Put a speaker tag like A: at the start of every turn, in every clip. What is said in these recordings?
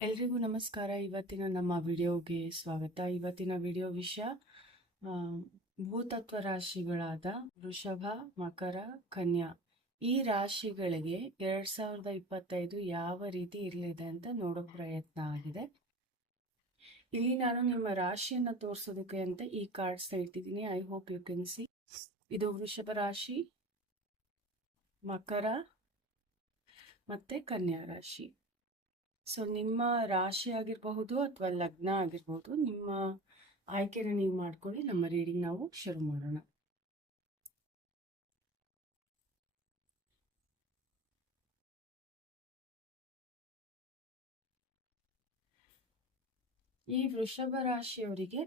A: ಎಲ್ರಿಗೂ ನಮಸ್ಕಾರ. ಇವತ್ತಿನ ನಮ್ಮ ವಿಡಿಯೋಗೆ ಸ್ವಾಗತ. ಇವತ್ತಿನ ವಿಡಿಯೋ ವಿಷಯ ಭೂತತ್ವ ರಾಶಿಗಳಾದ ವೃಷಭ, ಮಕರ, ಕನ್ಯಾ. ಈ ರಾಶಿಗಳಿಗೆ ಎರಡ್ ಸಾವಿರದ ಇಪ್ಪತ್ತೈದು ಯಾವ ರೀತಿ ಇರಲಿದೆ ಅಂತ ನೋಡೋ ಪ್ರಯತ್ನ ಆಗಿದೆ. ಇಲ್ಲಿ ನಾನು ನಿಮ್ಮ ರಾಶಿಯನ್ನ ತೋರಿಸೋದಕ್ಕೆ ಅಂತ ಈ ಕಾರ್ಡ್ಸ್ ಇಟ್ಟಿದ್ದೀನಿ. I hope you can see ಇದು ವೃಷಭ ರಾಶಿ, ಮಕರ ಮತ್ತೆ ಕನ್ಯಾ ರಾಶಿ. ಸೊ, ನಿಮ್ಮ ರಾಶಿ ಆಗಿರಬಹುದು ಅಥವಾ ಲಗ್ನ ಆಗಿರಬಹುದು, ನಿಮ್ಮ ಆಯ್ಕೆನ ನೀವು ಮಾಡ್ಕೊಳ್ಳಿ, ನಮ್ಮ ರೀಡಿಂಗ್ ನಾವು ಶುರು ಮಾಡೋಣ. ಈ ವೃಷಭ ರಾಶಿಯವರಿಗೆ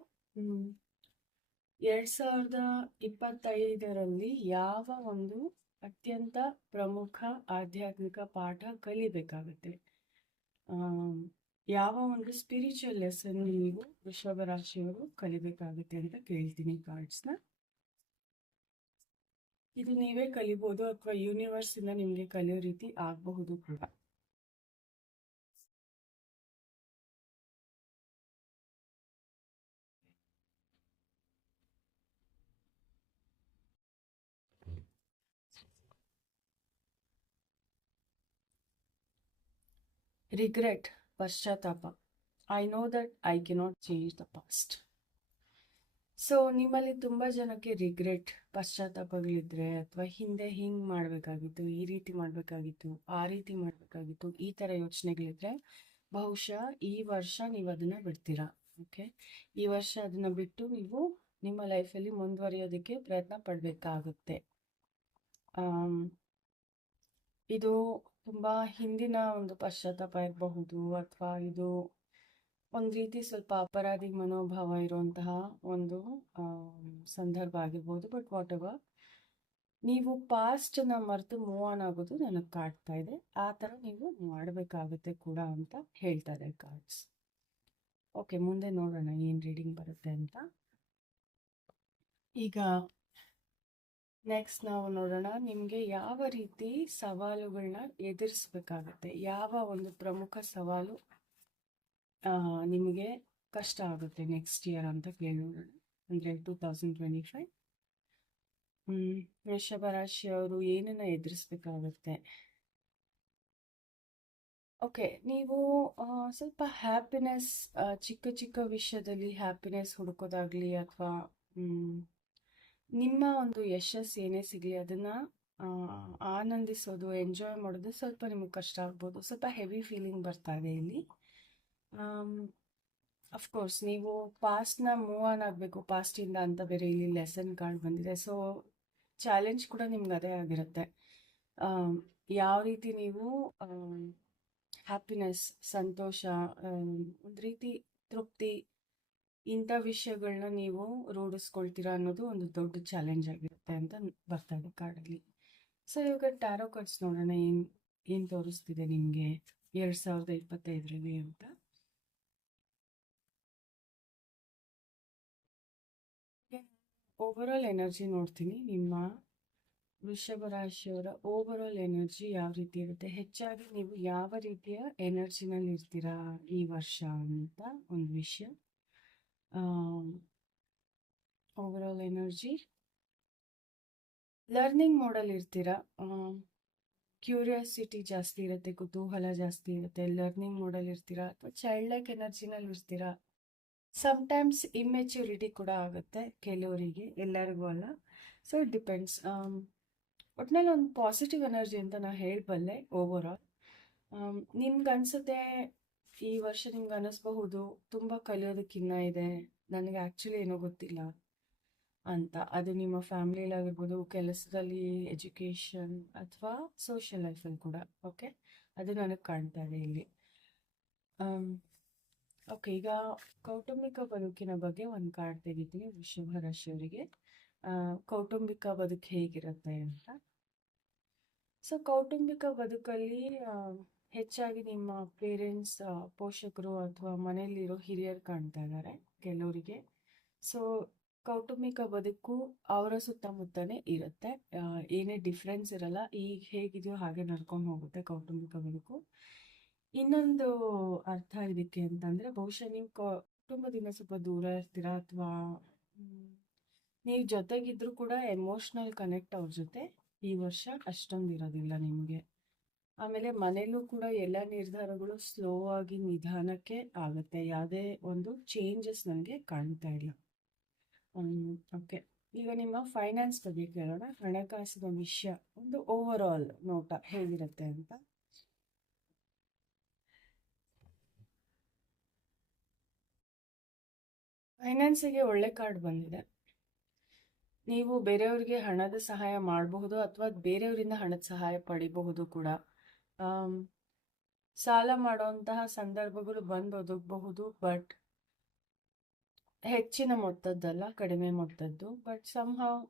A: ಎರಡ್ ಸಾವಿರದ ಇಪ್ಪತ್ತೈದರಲ್ಲಿ ಯಾವ ಒಂದು ಅತ್ಯಂತ ಪ್ರಮುಖ ಆಧ್ಯಾತ್ಮಿಕ ಪಾಠ ಕಲಿಬೇಕಾಗುತ್ತೆ? ಯಾವ ಒಂದು ಸ್ಪಿರಿಚುವಲ್ ಲೆಸನ್ ನೀವು ವೃಷಭ ರಾಶಿಯವರು ಕಲಿಬೇಕಾಗುತ್ತೆ ಅಂತ ಕೇಳ್ತೀನಿ ಕಾರ್ಡ್ಸ್ನ ಇದು ನೀವೇ ಕಲಿಬಹುದು ಅಥವಾ ಯೂನಿವರ್ಸ್ ಇಂದ ನಿಮಗೆ ಕಲಿಯೋ ರೀತಿ ಆಗಬಹುದು ಕೂಡ. ರಿಗ್ರೆಟ್ ಪಶ್ಚಾತ್ತಾಪ. I know that I cannot change the past so ನಿಮ್ಮಲ್ಲಿ ತುಂಬ ಜನಕ್ಕೆ ರಿಗ್ರೆಟ್ ಪಶ್ಚಾತ್ತಾಪಗಳಿದ್ರೆ ಅಥವಾ ಹಿಂದೆ ಹಿಂಗೆ ಮಾಡಬೇಕಾಗಿತ್ತು, ಈ ರೀತಿ ಮಾಡಬೇಕಾಗಿತ್ತು, ಆ ರೀತಿ ಮಾಡಬೇಕಾಗಿತ್ತು, ಈ ಥರ ಯೋಚನೆಗಳಿದ್ರೆ ಬಹುಶಃ ಈ ವರ್ಷ ನೀವು ಅದನ್ನು ಬಿಡ್ತೀರಾ? ಓಕೆ ಈ ವರ್ಷ ಅದನ್ನು ಬಿಟ್ಟು ನೀವು ನಿಮ್ಮ ಲೈಫಲ್ಲಿ ಮುಂದುವರಿಯೋದಕ್ಕೆ ಪ್ರಯತ್ನ ಪಡಬೇಕಾಗುತ್ತೆ. ಇದು ತುಂಬಾ ಹಿಂದಿನ ಒಂದು ಪಶ್ಚಾತ್ತಾಪ ಇರಬಹುದು ಅಥವಾ ಇದು ಒಂದು ರೀತಿ ಸ್ವಲ್ಪ ಅಪರಾಧಿ ಮನೋಭಾವ ಇರುವಂತಹ ಒಂದು ಸಂದರ್ಭ ಆಗಿರ್ಬೋದು. ಬಟ್ ವಾಟ್ ಎವರ್ ನೀವು ಪಾಸ್ಟನ್ನ ಮರೆತು ಮೂವ್ ಆನ್ ಆಗೋದು ನನಗೆ ಕಾಡ್ತಾ ಇದೆ. ಆ ಥರ ನೀವು ಮಾಡಬೇಕಾಗುತ್ತೆ ಕೂಡ ಅಂತ ಹೇಳ್ತಾರೆ ಕಾರ್ಡ್ಸ್ ಓಕೆ ಮುಂದೆ ನೋಡೋಣ ಏನು ರೀಡಿಂಗ್ ಬರುತ್ತೆ ಅಂತ. ಈಗ ನೆಕ್ಸ್ಟ್ ನಾವು ನೋಡೋಣ ನಿಮಗೆ ಯಾವ ರೀತಿ ಸವಾಲುಗಳನ್ನ ಎದುರಿಸ್ಬೇಕಾಗತ್ತೆ. ಯಾವ ಒಂದು ಪ್ರಮುಖ ಸವಾಲು ನಿಮಗೆ ಕಷ್ಟ ಆಗುತ್ತೆ ನೆಕ್ಸ್ಟ್ ಇಯರ್ ಅಂತ ಕೇಳೋಣ. ಅಂದರೆ ಟೂ ತೌಸಂಡ್ ಟ್ವೆಂಟಿ ಫೈವ್ ವೃಷಭ ರಾಶಿಯವರು ಏನನ್ನ ಎದುರಿಸ್ಬೇಕಾಗತ್ತೆ? ಓಕೆ ನೀವು ಸ್ವಲ್ಪ ಹ್ಯಾಪಿನೆಸ್ ಚಿಕ್ಕ ಚಿಕ್ಕ ವಿಷಯದಲ್ಲಿ ಹ್ಯಾಪಿನೆಸ್ ಹುಡುಕೋದಾಗ್ಲಿ ಅಥವಾ ನಿಮ್ಮ ಒಂದು ಯಶಸ್ ಏನೇ ಸಿಗಲಿ ಅದನ್ನ ಆನಂದಿಸೋದು ಎಂಜಾಯ್ ಮಾಡೋದು ಸ್ವಲ್ಪ ನಿಮಗೆ ಕಷ್ಟ ಆಗ್ಬೋದು. ಸ್ವಲ್ಪ ಹೆವಿ ಫೀಲಿಂಗ್ ಬರ್ತಾ ಇದೆ ಇಲ್ಲಿ. ಅಫ್ಕೋರ್ಸ್ ನೀವು ಪಾಸ್ಟ್ನ ಮೂವ್ ಆನ್ ಆಗಬೇಕು ಪಾಸ್ಟಿಂದ ಅಂತ ಬೇರೆ ಇಲ್ಲಿ ಲೆಸನ್ ಕಾರ್ಡ್ ಬಂದಿದೆ. ಸೊ ಚಾಲೆಂಜ್ ಕೂಡ ನಿಮ್ಗೆ ಅದೇ ಆಗಿರುತ್ತೆ. ಯಾವ ರೀತಿ ನೀವು ಹ್ಯಾಪಿನೆಸ್ ಸಂತೋಷ ಒಂದು ರೀತಿ ತೃಪ್ತಿ ಇಂಥ ವಿಷಯಗಳನ್ನ ನೀವು ರೂಢಿಸ್ಕೊಳ್ತೀರಾ ಅನ್ನೋದು ಒಂದು ದೊಡ್ಡ ಚಾಲೆಂಜ್ ಆಗಿರುತ್ತೆ ಅಂತ ಬರ್ತಾ ಇದೆ ಕಾರ್ಡಲ್ಲಿ ಸೊ ಇವಾಗ ಟ್ಯಾರೋ ಕಾರ್ಡ್ಸ್ ನೋಡೋಣ, ಏನು ಏನು ತೋರಿಸ್ತಿದೆ ನಿಮಗೆ ಎರಡು ಸಾವಿರದ ಇಪ್ಪತ್ತೈದರಲ್ಲಿ ಅಂತ? ಓವರಾಲ್ ಎನರ್ಜಿ ನೋಡ್ತೀನಿ, ನಿಮ್ಮ ವೃಷಭ ರಾಶಿಯವರ ಓವರಾಲ್ ಎನರ್ಜಿ ಯಾವ ರೀತಿ ಇರುತ್ತೆ? ಹೆಚ್ಚಾಗಿ ನೀವು ಯಾವ ರೀತಿಯ ಎನರ್ಜಿನಲ್ಲಿ ಇರ್ತೀರಾ ಈ ವರ್ಷ ಅಂತ ಒಂದು ವಿಷಯ. ಓವರಾಲ್ ಎನರ್ಜಿ ಲರ್ನಿಂಗ್ ಮೋಡಲ್ಲಿ ಇರ್ತೀರಾ? ಕ್ಯೂರಿಯಾಸಿಟಿ ಜಾಸ್ತಿ ಇರುತ್ತೆ, ಕುತೂಹಲ ಜಾಸ್ತಿ ಇರುತ್ತೆ. ಲರ್ನಿಂಗ್ ಮೋಡಲ್ಲಿ ಇರ್ತೀರಾ? ಅಥವಾ ಚೈಲ್ಡ್ ಲೈಕ್ ಎನರ್ಜಿನಲ್ಲಿ ಇರ್ತೀರಾ? ಸಮಟೈಮ್ಸ್ ಇಮ್ಮೆಚ್ಯೂರಿಟಿ ಕೂಡ ಆಗುತ್ತೆ ಕೆಲವರಿಗೆ, ಎಲ್ಲರಿಗೂ ಅಲ್ಲ. ಸೊ ಇಟ್ ಡಿಪೆಂಡ್ಸ್ ಒಟ್ನಲ್ಲಿ ಒಂದು ಪಾಸಿಟಿವ್ ಎನರ್ಜಿ ಅಂತ ನಾನು ಹೇಳಬಲ್ಲೆ ಓವರ್ ಆಲ್ ನಿಮ್ಗೆ ಅನ್ಸುತ್ತೆ ಈ ವರ್ಷ ನಿಮ್ಗೆ ಅನ್ನಿಸ್ಬಹುದು ತುಂಬ ಕಲಿಯೋದಕ್ಕಿನ್ನ ಇದೆ, ನನಗೆ ಆ್ಯಕ್ಚುಲಿ ಏನೋ ಗೊತ್ತಿಲ್ಲ ಅಂತ. ಅದು ನಿಮ್ಮ ಫ್ಯಾಮಿಲಿಲಿ ಆಗಿರ್ಬೋದು ಕೆಲಸದಲ್ಲಿ ಎಜುಕೇಷನ್ ಅಥವಾ ಸೋಷಿಯಲ್ ಲೈಫಲ್ಲಿ ಕೂಡ ಓಕೆ ಅದು ನನಗೆ ಕಾಣ್ತಾ ಇದೆ ಇಲ್ಲಿ. ಓಕೆ ಈಗ ಕೌಟುಂಬಿಕ ಬದುಕಿನ ಬಗ್ಗೆ ಒಂದು ಕಾರ್ಡ್ ತೆಗಿತೀನಿ ವೃಷಭ ರಾಶಿಯವರಿಗೆ ಕೌಟುಂಬಿಕ ಬದುಕು ಹೇಗಿರುತ್ತೆ ಅಂತ. ಸೊ ಕೌಟುಂಬಿಕ ಬದುಕಲ್ಲಿ ಹೆಚ್ಚಾಗಿ ನಿಮ್ಮ ಪೇರೆಂಟ್ಸ್ ಪೋಷಕರು ಅಥವಾ ಮನೆಯಲ್ಲಿರೋ ಹಿರಿಯರು ಕಾಣ್ತಾ ಇದ್ದಾರೆ ಕೆಲವರಿಗೆ. ಸೊ ಕೌಟುಂಬಿಕ ಬದುಕು ಅವರ ಸುತ್ತಮುತ್ತನೇ ಇರುತ್ತೆ. ಏನೇ ಡಿಫ್ರೆನ್ಸ್ ಇರಲ್ಲ, ಈಗ ಹೇಗಿದೆಯೋ ಹಾಗೆ ನಡ್ಕೊಂಡು ಹೋಗುತ್ತೆ ಕೌಟುಂಬಿಕ ಬದುಕು. ಇನ್ನೊಂದು ಅರ್ಥ ಇದಕ್ಕೆ ಅಂತಂದರೆ, ಬಹುಶಃ ನೀವು ಕುಟುಂಬದಿಂದ ಸ್ವಲ್ಪ ದೂರ ಇರ್ತೀರಾ ಅಥವಾ ನೀವು ಜೊತೆಗಿದ್ರು ಕೂಡ ಎಮೋಷ್ನಲ್ ಕನೆಕ್ಟ್ ಅವ್ರ ಜೊತೆ ಈ ವರ್ಷ ಅಷ್ಟೊಂದು ಇರೋದಿಲ್ಲ ನಿಮಗೆ. ಆಮೇಲೆ ಮನೇಲೂ ಕೂಡ ಎಲ್ಲ ನಿರ್ಧಾರಗಳು ಸ್ಲೋ ಆಗಿ ನಿಧಾನಕ್ಕೆ ಆಗುತ್ತೆ. ಯಾವುದೇ ಒಂದು ಚೇಂಜಸ್ ನನಗೆ ಕಾಣ್ತಾ ಇಲ್ಲ. ಓಕೆ ಈಗ ನಿಮ್ಮ ಫೈನಾನ್ಸ್ ಬಗ್ಗೆ ಕೇಳೋಣ ಹಣಕಾಸಿನ ವಿಷಯ, ಒಂದು ಓವರ್ ಆಲ್ ನೋಟ ಹೇಗಿರುತ್ತೆ ಅಂತ? ಫೈನಾನ್ಸಿಗೆ ಒಳ್ಳೆ ಕಾರ್ಡ್ ಬಂದಿದೆ. ನೀವು ಬೇರೆಯವರಿಗೆ ಹಣದ ಸಹಾಯ ಮಾಡಬಹುದು ಅಥವಾ ಬೇರೆಯವರಿಂದ ಹಣದ ಸಹಾಯ ಪಡಿಬಹುದು ಕೂಡ. ಸಾಲ ಮಾಡುವಂತಹ ಸಂದರ್ಭಗಳು ಬಂದು ಒದಗಬಹುದು ಬಟ್ ಹೆಚ್ಚಿನ ಮೊತ್ತದ್ದಲ್ಲ, ಕಡಿಮೆ ಮೊತ್ತದ್ದು ಬಟ್ ಸಂಹವ್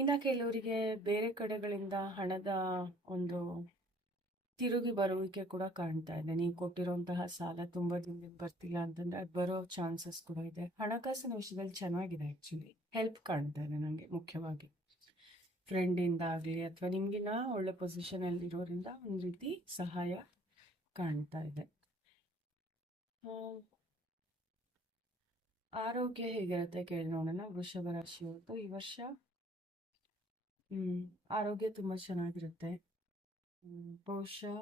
A: ಇನ್ನು ಕೆಲವರಿಗೆ ಬೇರೆ ಕಡೆಗಳಿಂದ ಹಣದ ಒಂದು ತಿರುಗಿ ಬರುವಿಕೆ ಕೂಡ ಕಾಣ್ತಾ ಇದೆ. ನೀವು ಕೊಟ್ಟಿರುವಂತಹ ಸಾಲ ತುಂಬ ದಿನದಿಂದ ಬರ್ತಿಲ್ಲ ಅಂತಂದ್ರೆ ಅದು ಬರೋ ಚಾನ್ಸಸ್ ಕೂಡ ಇದೆ. ಹಣಕಾಸಿನ ವಿಷಯದಲ್ಲಿ ಚೆನ್ನಾಗಿದೆ ಆ್ಯಕ್ಚುಲಿ ಹೆಲ್ಪ್ ಕಾಣ್ತಾ ಇದೆ ನನಗೆ ಮುಖ್ಯವಾಗಿ. ಫ್ರೆಂಡಿಂದ ಆಗಲಿ ಅಥವಾ ನಿಮಗಿನ್ನ ಒಳ್ಳೆ ಪೊಸಿಷನಲ್ಲಿ ಇರೋರಿಂದ ಒಂದು ರೀತಿ ಸಹಾಯ ಕಾಣ್ತಾ ಇದೆ. ಆರೋಗ್ಯ ಹೇಗಿರುತ್ತೆ ಕೇಳಿ ನೋಡೋಣ. ವೃಷಭ ರಾಶಿಯವ್ರದ್ದು ಈ ವರ್ಷ ಆರೋಗ್ಯ ತುಂಬ ಚೆನ್ನಾಗಿರುತ್ತೆ. ಬಹುಶಃ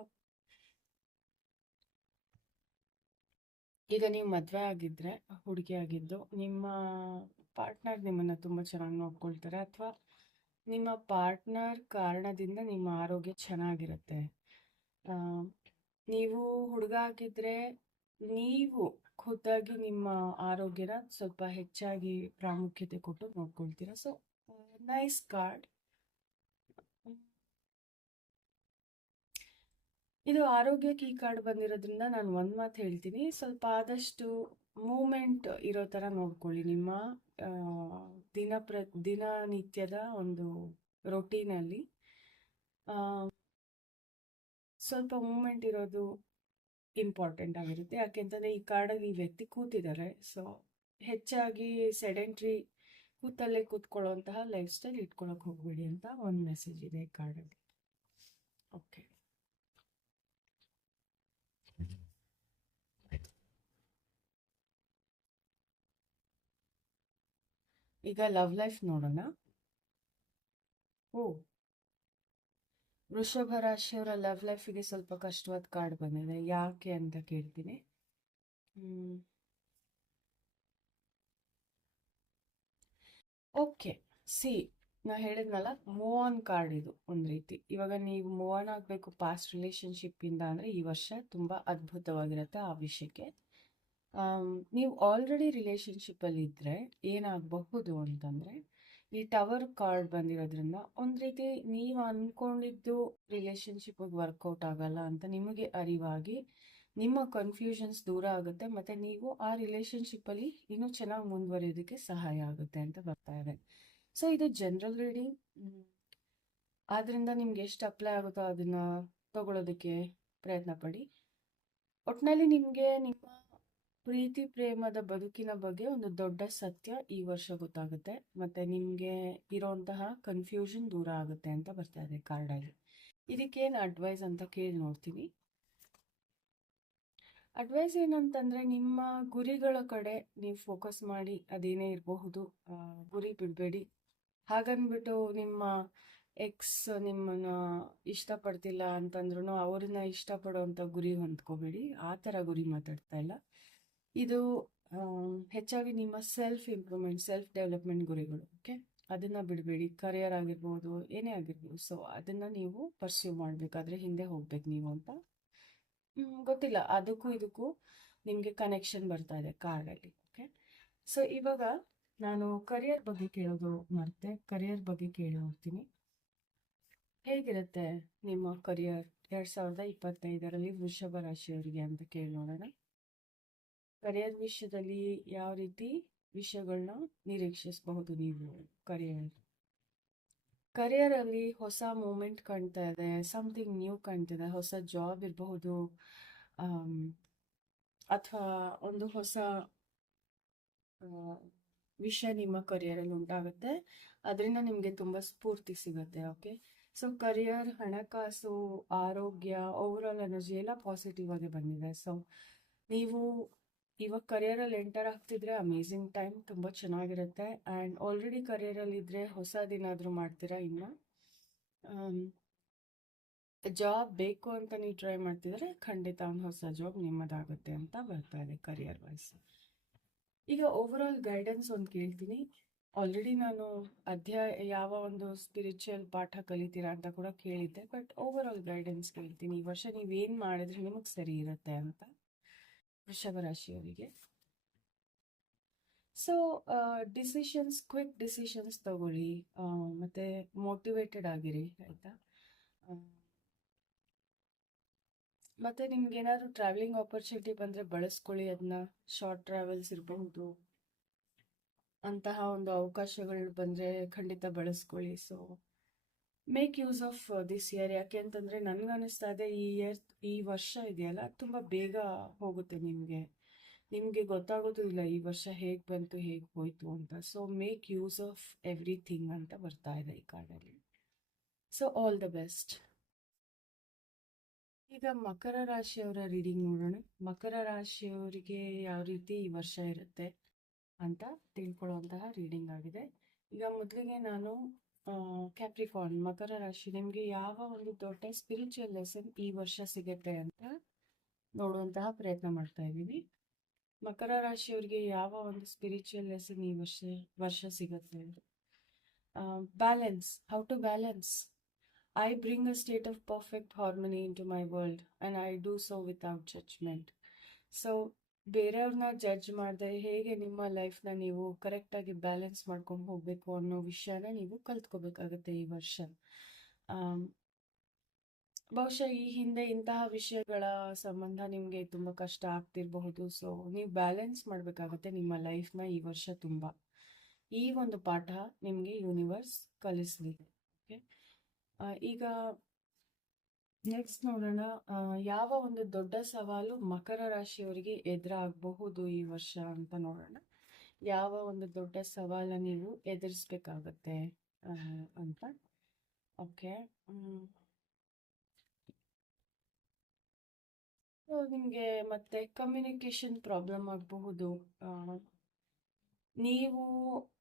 A: ಈಗ ನೀವು ಮದುವೆ ಆಗಿದ್ರೆ, ಹುಡುಗಿ ಆಗಿದ್ದು, ನಿಮ್ಮ ಪಾರ್ಟ್ನರ್ ನಿಮ್ಮನ್ನ ತುಂಬ ಚೆನ್ನಾಗಿ ನೋಡ್ಕೊಳ್ತಾರೆ. ಅಥವಾ ನಿಮ್ಮ ಪಾರ್ಟ್ನರ್ ಕಾರಣದಿಂದ ನಿಮ್ಮ ಆರೋಗ್ಯ ಚೆನ್ನಾಗಿರುತ್ತೆ. ನೀವು ಹುಡುಗ ಆಗಿದ್ರೆ ನೀವು ಖುದ್ದಾಗಿ ನಿಮ್ಮ ಆರೋಗ್ಯನ ಸ್ವಲ್ಪ ಹೆಚ್ಚಾಗಿ ಪ್ರಾಮುಖ್ಯತೆ ಕೊಟ್ಟು ನೋಡ್ಕೊಳ್ತೀರಾ? ಸೊ ನೈಸ್ ಕಾರ್ಡ್ ಇದು ಆರೋಗ್ಯ ಕೀ ಕಾರ್ಡ್ ಬಂದಿರೋದ್ರಿಂದ ನಾನು ಒಂದು ಮಾತು ಹೇಳ್ತೀನಿ. ಸ್ವಲ್ಪ ಆದಷ್ಟು ಮೂಮೆಂಟ್ ಇರೋ ಥರ ನೋಡ್ಕೊಳ್ಳಿ. ನಿಮ್ಮ ದಿನ ಪ್ರ, ದಿನನಿತ್ಯದ ಒಂದು ರೊಟೀನಲ್ಲಿ ಸ್ವಲ್ಪ ಮೂಮೆಂಟ್ ಇರೋದು ಇಂಪಾರ್ಟೆಂಟ್ ಆಗಿರುತ್ತೆ. ಯಾಕೆಂತಂದರೆ ಈ ಕಾಡಲ್ಲಿ ಈ ವ್ಯಕ್ತಿ ಕೂತಿದ್ದಾರೆ. ಸೊ, ಹೆಚ್ಚಾಗಿ ಸೆಡೆಂಟ್ರಿ ಕೂತಲ್ಲೇ ಕೂತ್ಕೊಳ್ಳುವಂತಹ ಲೈಫ್ ಸ್ಟೈಲ್ ಇಟ್ಕೊಳಕ್ಕೆ ಹೋಗಬೇಡಿ ಅಂತ ಒಂದು ಮೆಸೇಜ್ ಇದೆ ಈ ಕಾರ್ಡಲ್ಲಿ ಓಕೆ. ಈಗ ಲವ್ ಲೈಫ್ ನೋಡೋಣ. ಓ. ವೃಷಭ ರಾಶಿಯವರ ಲವ್ ಲೈಫಿಗೆ ಸ್ವಲ್ಪ ಕಷ್ಟವಾದ ಕಾರ್ಡ್ ಬಂದಿದೆ. ಯಾಕೆ ಅಂತ ಕೇಳ್ತೀನಿ. ಓಕೆ. ಸಿ ನಾ ಹೇಳಿದ್ನಲ್ಲ ಮೂವ್ ಆನ್ ಕಾರ್ಡ್ ಇದು ಒಂದು ರೀತಿ. ಇವಾಗ ನೀವು ಮೂವ್ ಆನ್ ಆಗಬೇಕು ಪಾಸ್ಟ್ ರಿಲೇಶನ್ಶಿಪ್ಪಿಂದ ಅಂದರೆ ಈ ವರ್ಷ ತುಂಬ ಅದ್ಭುತವಾಗಿರುತ್ತೆ ಆ ವಿಷಯಕ್ಕೆ. ನೀವು ಆಲ್ರೆಡಿ ರಿಲೇಶನ್ಶಿಪ್ಪಲ್ಲಿ ಇದ್ದರೆ ಏನಾಗಬಹುದು ಅಂತಂದರೆ, ಈ ಟವರ್ ಕಾರ್ಡ್ ಬಂದಿರೋದ್ರಿಂದ ಒಂದು ರೀತಿ ನೀವು ಅಂದ್ಕೊಂಡಿದ್ದು ರಿಲೇಶನ್ಶಿಪ್ಪಿಗೆ ವರ್ಕೌಟ್ ಆಗಲ್ಲ ಅಂತ ನಿಮಗೆ ಅರಿವಾಗಿ ನಿಮ್ಮ ಕನ್ಫ್ಯೂಷನ್ಸ್ ದೂರ ಆಗುತ್ತೆ ಮತ್ತು ನೀವು ಆ ರಿಲೇಶನ್ಶಿಪ್ಪಲ್ಲಿ ಇನ್ನೂ ಚೆನ್ನಾಗಿ ಮುಂದುವರಿಯೋದಕ್ಕೆ ಸಹಾಯ ಆಗುತ್ತೆ ಅಂತ ಬರ್ತಾ ಇದೆ. ಸೊ ಇದು ಜನರಲ್ ರೀಡಿಂಗ್ ಆದ್ದರಿಂದ ನಿಮ್ಗೆ ಎಷ್ಟು ಅಪ್ಲೈ ಆಗುತ್ತೋ ಅದನ್ನು ತಗೊಳ್ಳೋದಕ್ಕೆ ಪ್ರಯತ್ನ ಪಡಿ. ಒಟ್ಟಿನಲ್ಲಿ ನಿಮಗೆ ನಿಮ್ಮ ಪ್ರೀತಿ ಪ್ರೇಮದ ಬದುಕಿನ ಬಗ್ಗೆ ಒಂದು ದೊಡ್ಡ ಸತ್ಯ ಈ ವರ್ಷ ಗೊತ್ತಾಗುತ್ತೆ. ಮತ್ತು ನಿಮಗೆ ಇರೋಂತಹ ಕನ್ಫ್ಯೂಷನ್ ದೂರ ಆಗುತ್ತೆ ಅಂತ ಬರ್ತಾ ಇದೆ ಕಾರ್ಡಲ್ಲಿ. ಇದಕ್ಕೇನು ಅಡ್ವೈಸ್ ಅಂತ ಕೇಳಿ ನೋಡ್ತೀನಿ. ಅಡ್ವೈಸ್ ಏನಂತಂದರೆ ನಿಮ್ಮ ಗುರಿಗಳ ಕಡೆ ನೀವು ಫೋಕಸ್ ಮಾಡಿ ಅದೇನೇ ಇರಬಹುದು ಗುರಿ ಬಿಡಬೇಡಿ. ಹಾಗನ್ಬಿಟ್ಟು ನಿಮ್ಮ ಎಕ್ಸ್ ನಿಮ್ಮನ್ನ ಇಷ್ಟಪಡ್ತಿಲ್ಲ ಅಂತಂದ್ರೂ ಅವ್ರನ್ನ ಇಷ್ಟಪಡೋವಂಥ ಗುರಿ ಹೊಂದ್ಕೋಬೇಡಿ. ಆ ಥರ ಗುರಿ ಮಾತಾಡ್ತಾ ಇಲ್ಲ. ಇದು ಹೆಚ್ಚಾಗಿ ನಿಮ್ಮ ಸೆಲ್ಫ್ ಇಂಪ್ರೂವ್ಮೆಂಟ್ ಸೆಲ್ಫ್ ಡೆವಲಪ್ಮೆಂಟ್ ಗುರಿಗಳು ಓಕೆ ಅದನ್ನು ಬಿಡಬೇಡಿ. ಕರಿಯರ್ ಆಗಿರ್ಬೋದು, ಏನೇ ಆಗಿರ್ಬೋದು. ಸೊ ಅದನ್ನು ನೀವು ಪರ್ಸ್ಯೂ ಮಾಡಬೇಕಾದ್ರೆ ಹಿಂದೆ ಹೋಗ್ಬೇಕು ನೀವು ಅಂತ. ಗೊತ್ತಿಲ್ಲ. ಅದಕ್ಕೂ ಇದಕ್ಕೂ ನಿಮಗೆ ಕನೆಕ್ಷನ್ ಬರ್ತಾ ಇದೆ ಕಾರ್ಡಲ್ಲಿ ಓಕೆ ಸೊ ಇವಾಗ ನಾನು ಕರಿಯರ್ ಬಗ್ಗೆ ಕೇಳೋದು ಮರ್ತೆ ಕರಿಯರ್ ಬಗ್ಗೆ ಕೇಳಿ ಹೋಗ್ತೀನಿ ಹೇಗಿರುತ್ತೆ ನಿಮ್ಮ ಕರಿಯರ್ ಎರಡು ಸಾವಿರದ ಇಪ್ಪತ್ತೈದರಲ್ಲಿ ವೃಷಭ ರಾಶಿಯವರಿಗೆ ಅಂತ ಕೇಳಿ ನೋಡೋಣ. ಕರಿಯರ್ ವಿಷಯದಲ್ಲಿ ಯಾವ ರೀತಿ ವಿಷಯಗಳನ್ನ ನಿರೀಕ್ಷಿಸಬಹುದು ನೀವು? ಕರಿಯರ್ ಕರಿಯರಲ್ಲಿ ಹೊಸ ಮೂಮೆಂಟ್ ಕಾಣ್ತಾ ಇದೆ ಸಮಥಿಂಗ್ ನ್ಯೂ ಇದೆ, ಹೊಸ ಜಾಬ್ ಇರಬಹುದು ಅಥವಾ ಒಂದು ಹೊಸ ವಿಷಯ ನಿಮ್ಮ ಕರಿಯರಲ್ಲಿ ಉಂಟಾಗುತ್ತೆ, ಅದರಿಂದ ನಿಮಗೆ ತುಂಬ ಸ್ಫೂರ್ತಿ ಸಿಗುತ್ತೆ ಓಕೆ ಸೊ ಕರಿಯರ್, ಹಣಕಾಸು, ಆರೋಗ್ಯ ಓವರಾಲ್ ಎನರ್ಜಿ ಎಲ್ಲ ಪಾಸಿಟಿವ್ ಆಗಿ ಬಂದಿದೆ. ಸೊ ನೀವು ಇವಾಗ ಕರಿಯರಲ್ಲಿ ಎಂಟರ್ ಆಗ್ತಿದ್ರೆ ಅಮೇಝಿಂಗ್ ಟೈಮ್ ತುಂಬ ಚೆನ್ನಾಗಿರುತ್ತೆ. ಆ್ಯಂಡ್ ಆಲ್ರೆಡಿ ಕರಿಯರಲ್ಲಿ ಇದ್ದರೆ ಹೊಸದೇನಾದರೂ ಮಾಡ್ತೀರಾ ಇನ್ನು? ಜಾಬ್ ಬೇಕು ಅಂತ ನೀವು ಟ್ರೈ ಮಾಡ್ತಿದ್ರೆ ಖಂಡಿತ ಒಂದು ಹೊಸ ಜಾಬ್ ನಿಮ್ಮದಾಗುತ್ತೆ ಅಂತ ಬರ್ತಾ ಇದೆ ಕರಿಯರ್ ವೈಸ್ ಈಗ ಓವರಾಲ್ ಗೈಡೆನ್ಸ್ ಒಂದು ಕೇಳ್ತೀನಿ. ಆಲ್ರೆಡಿ ನಾನು ಅಧ್ಯಾಯ, ಯಾವ ಒಂದು ಸ್ಪಿರಿಚುವಲ್ ಪಾಠ ಕಲಿತೀರಾ ಅಂತ ಕೂಡ ಕೇಳಿದ್ದೆ ಬಟ್ ಓವರ್ ಆಲ್ ಗೈಡೆನ್ಸ್ ಕೇಳ್ತೀನಿ. ಈ ವರ್ಷ ನೀವೇನು ಮಾಡಿದ್ರೆ ನಿಮಗೆ ಸರಿ ಇರುತ್ತೆ ಅಂತ? ವೃಷಭ ರಾಶಿಯವರಿಗೆ. ಸೊ ಡಿಸಿಷನ್ಸ್ ಕ್ವಿಕ್ ಡಿಸಿಷನ್ಸ್ ತಗೊಳ್ಳಿ. ಮತ್ತೆ ಮೋಟಿವೇಟೆಡ್ ಆಗಿರಿ, ಆಯಿತಾ? ಮತ್ತೆ ನಿಮ್ಗೆ ಏನಾದ್ರು ಟ್ರಾವೆಲಿಂಗ್ ಆಪರ್ಚುನಿಟಿ ಬಂದರೆ ಬಳಸ್ಕೊಳ್ಳಿ ಅದನ್ನ ಶಾರ್ಟ್ ಟ್ರಾವೆಲ್ಸ್ ಇರಬಹುದು. ಅಂತಹ ಒಂದು ಅವಕಾಶಗಳು ಬಂದರೆ ಖಂಡಿತ ಬಳಸ್ಕೊಳ್ಳಿ. So make use of this year ಯಾಕೆ ಅಂತಂದರೆ ನನಗನ್ನಿಸ್ತಾ ಇದೆ, ಈ ಇಯರ್ ಈ ವರ್ಷ ಇದೆಯಲ್ಲ, ತುಂಬ ಬೇಗ ಹೋಗುತ್ತೆ ನಿಮಗೆ. ನಿಮಗೆ ಗೊತ್ತಾಗೋದು ಇಲ್ಲ ಈ ವರ್ಷ ಹೇಗೆ ಬಂತು, ಹೇಗೆ ಹೋಯಿತು ಅಂತ. So make use of everything ಅಂತ ಬರ್ತಾ ಇದೆ ಈ ಕಾರ್ಡಲ್ಲಿ. ಸೊ ಆಲ್ ದ ಬೆಸ್ಟ್ ಈಗ ಮಕರ ರಾಶಿಯವರ ರೀಡಿಂಗ್ ನೋಡೋಣ. ಮಕರ ರಾಶಿಯವರಿಗೆ ಯಾವ ರೀತಿ ಈ ವರ್ಷ ಇರುತ್ತೆ ಅಂತ ತಿಳ್ಕೊಳ್ಳುವಂತಹ ರೀಡಿಂಗ್ ಆಗಿದೆ. ಈಗ ಮೊದಲಿಗೆ ನಾನು ಕ್ಯಾಪ್ರಿಕಾರ್ನ್ ಮಕರ ರಾಶಿ, ನಿಮಗೆ ಯಾವ ಒಂದು ದೊಡ್ಡ ಸ್ಪಿರಿಚುವಲ್ ಲೆಸನ್ ಈ ವರ್ಷ ಸಿಗುತ್ತೆ ಅಂತ ನೋಡುವಂತಹ ಪ್ರಯತ್ನ ಮಾಡ್ತಾ ಇದ್ದೀನಿ. ಮಕರ ರಾಶಿಯವರಿಗೆ ಯಾವ ಒಂದು ಸ್ಪಿರಿಚುವಲ್ ಲೆಸನ್ ಈ ವರ್ಷ ವರ್ಷ ಸಿಗುತ್ತೆ balance how to balance I bring a state of perfect harmony into my world and I do so without judgement so ಬೇರೆಯವ್ರನ್ನ ಜಡ್ಜ್ ಮಾಡದೆ ಹೇಗೆ ನಿಮ್ಮ ಲೈಫ್ನ ನೀವು ಕರೆಕ್ಟಾಗಿ ಬ್ಯಾಲೆನ್ಸ್ ಮಾಡ್ಕೊಂಡು ಹೋಗಬೇಕು ಅನ್ನೋ ವಿಷಯನ ನೀವು ಕಲ್ತ್ಕೋಬೇಕಾಗುತ್ತೆ ಈ ವರ್ಷ. ಬಹುಶಃ ಈ ಹಿಂದೆ ಇಂತಹ ವಿಷಯಗಳ ಸಂಬಂಧ ನಿಮಗೆ ತುಂಬ ಕಷ್ಟ ಆಗ್ತಿರಬಹುದು. ಸೊ ನೀವು ಬ್ಯಾಲೆನ್ಸ್ ಮಾಡಬೇಕಾಗತ್ತೆ ನಿಮ್ಮ ಲೈಫ್ನ ಈ ವರ್ಷ ತುಂಬ. ಈ ಒಂದು ಪಾಠ ನಿಮಗೆ ಯೂನಿವರ್ಸ್ ಕಲಿಸಲಿದೆ ಓಕೆ ಈಗ ನೆಕ್ಸ್ಟ್ ನೋಡೋಣ. ಯಾವ ಒಂದು ದೊಡ್ಡ ಸವಾಲು ಮಕರ ರಾಶಿಯವರಿಗೆ ಎದುರಾಗಬಹುದು ಈ ವರ್ಷ ಅಂತ ನೋಡೋಣ. ಯಾವ ಒಂದು ದೊಡ್ಡ ಸವಾಲ ನೀವು ಎದುರಿಸ್ಬೇಕಾಗತ್ತೆ ಅಂತ. ಓಕೆ ನಿಮಗೆ ಮತ್ತೆ ಕಮ್ಯುನಿಕೇಶನ್ ಪ್ರಾಬ್ಲಮ್ ಆಗಬಹುದು. ನೀವು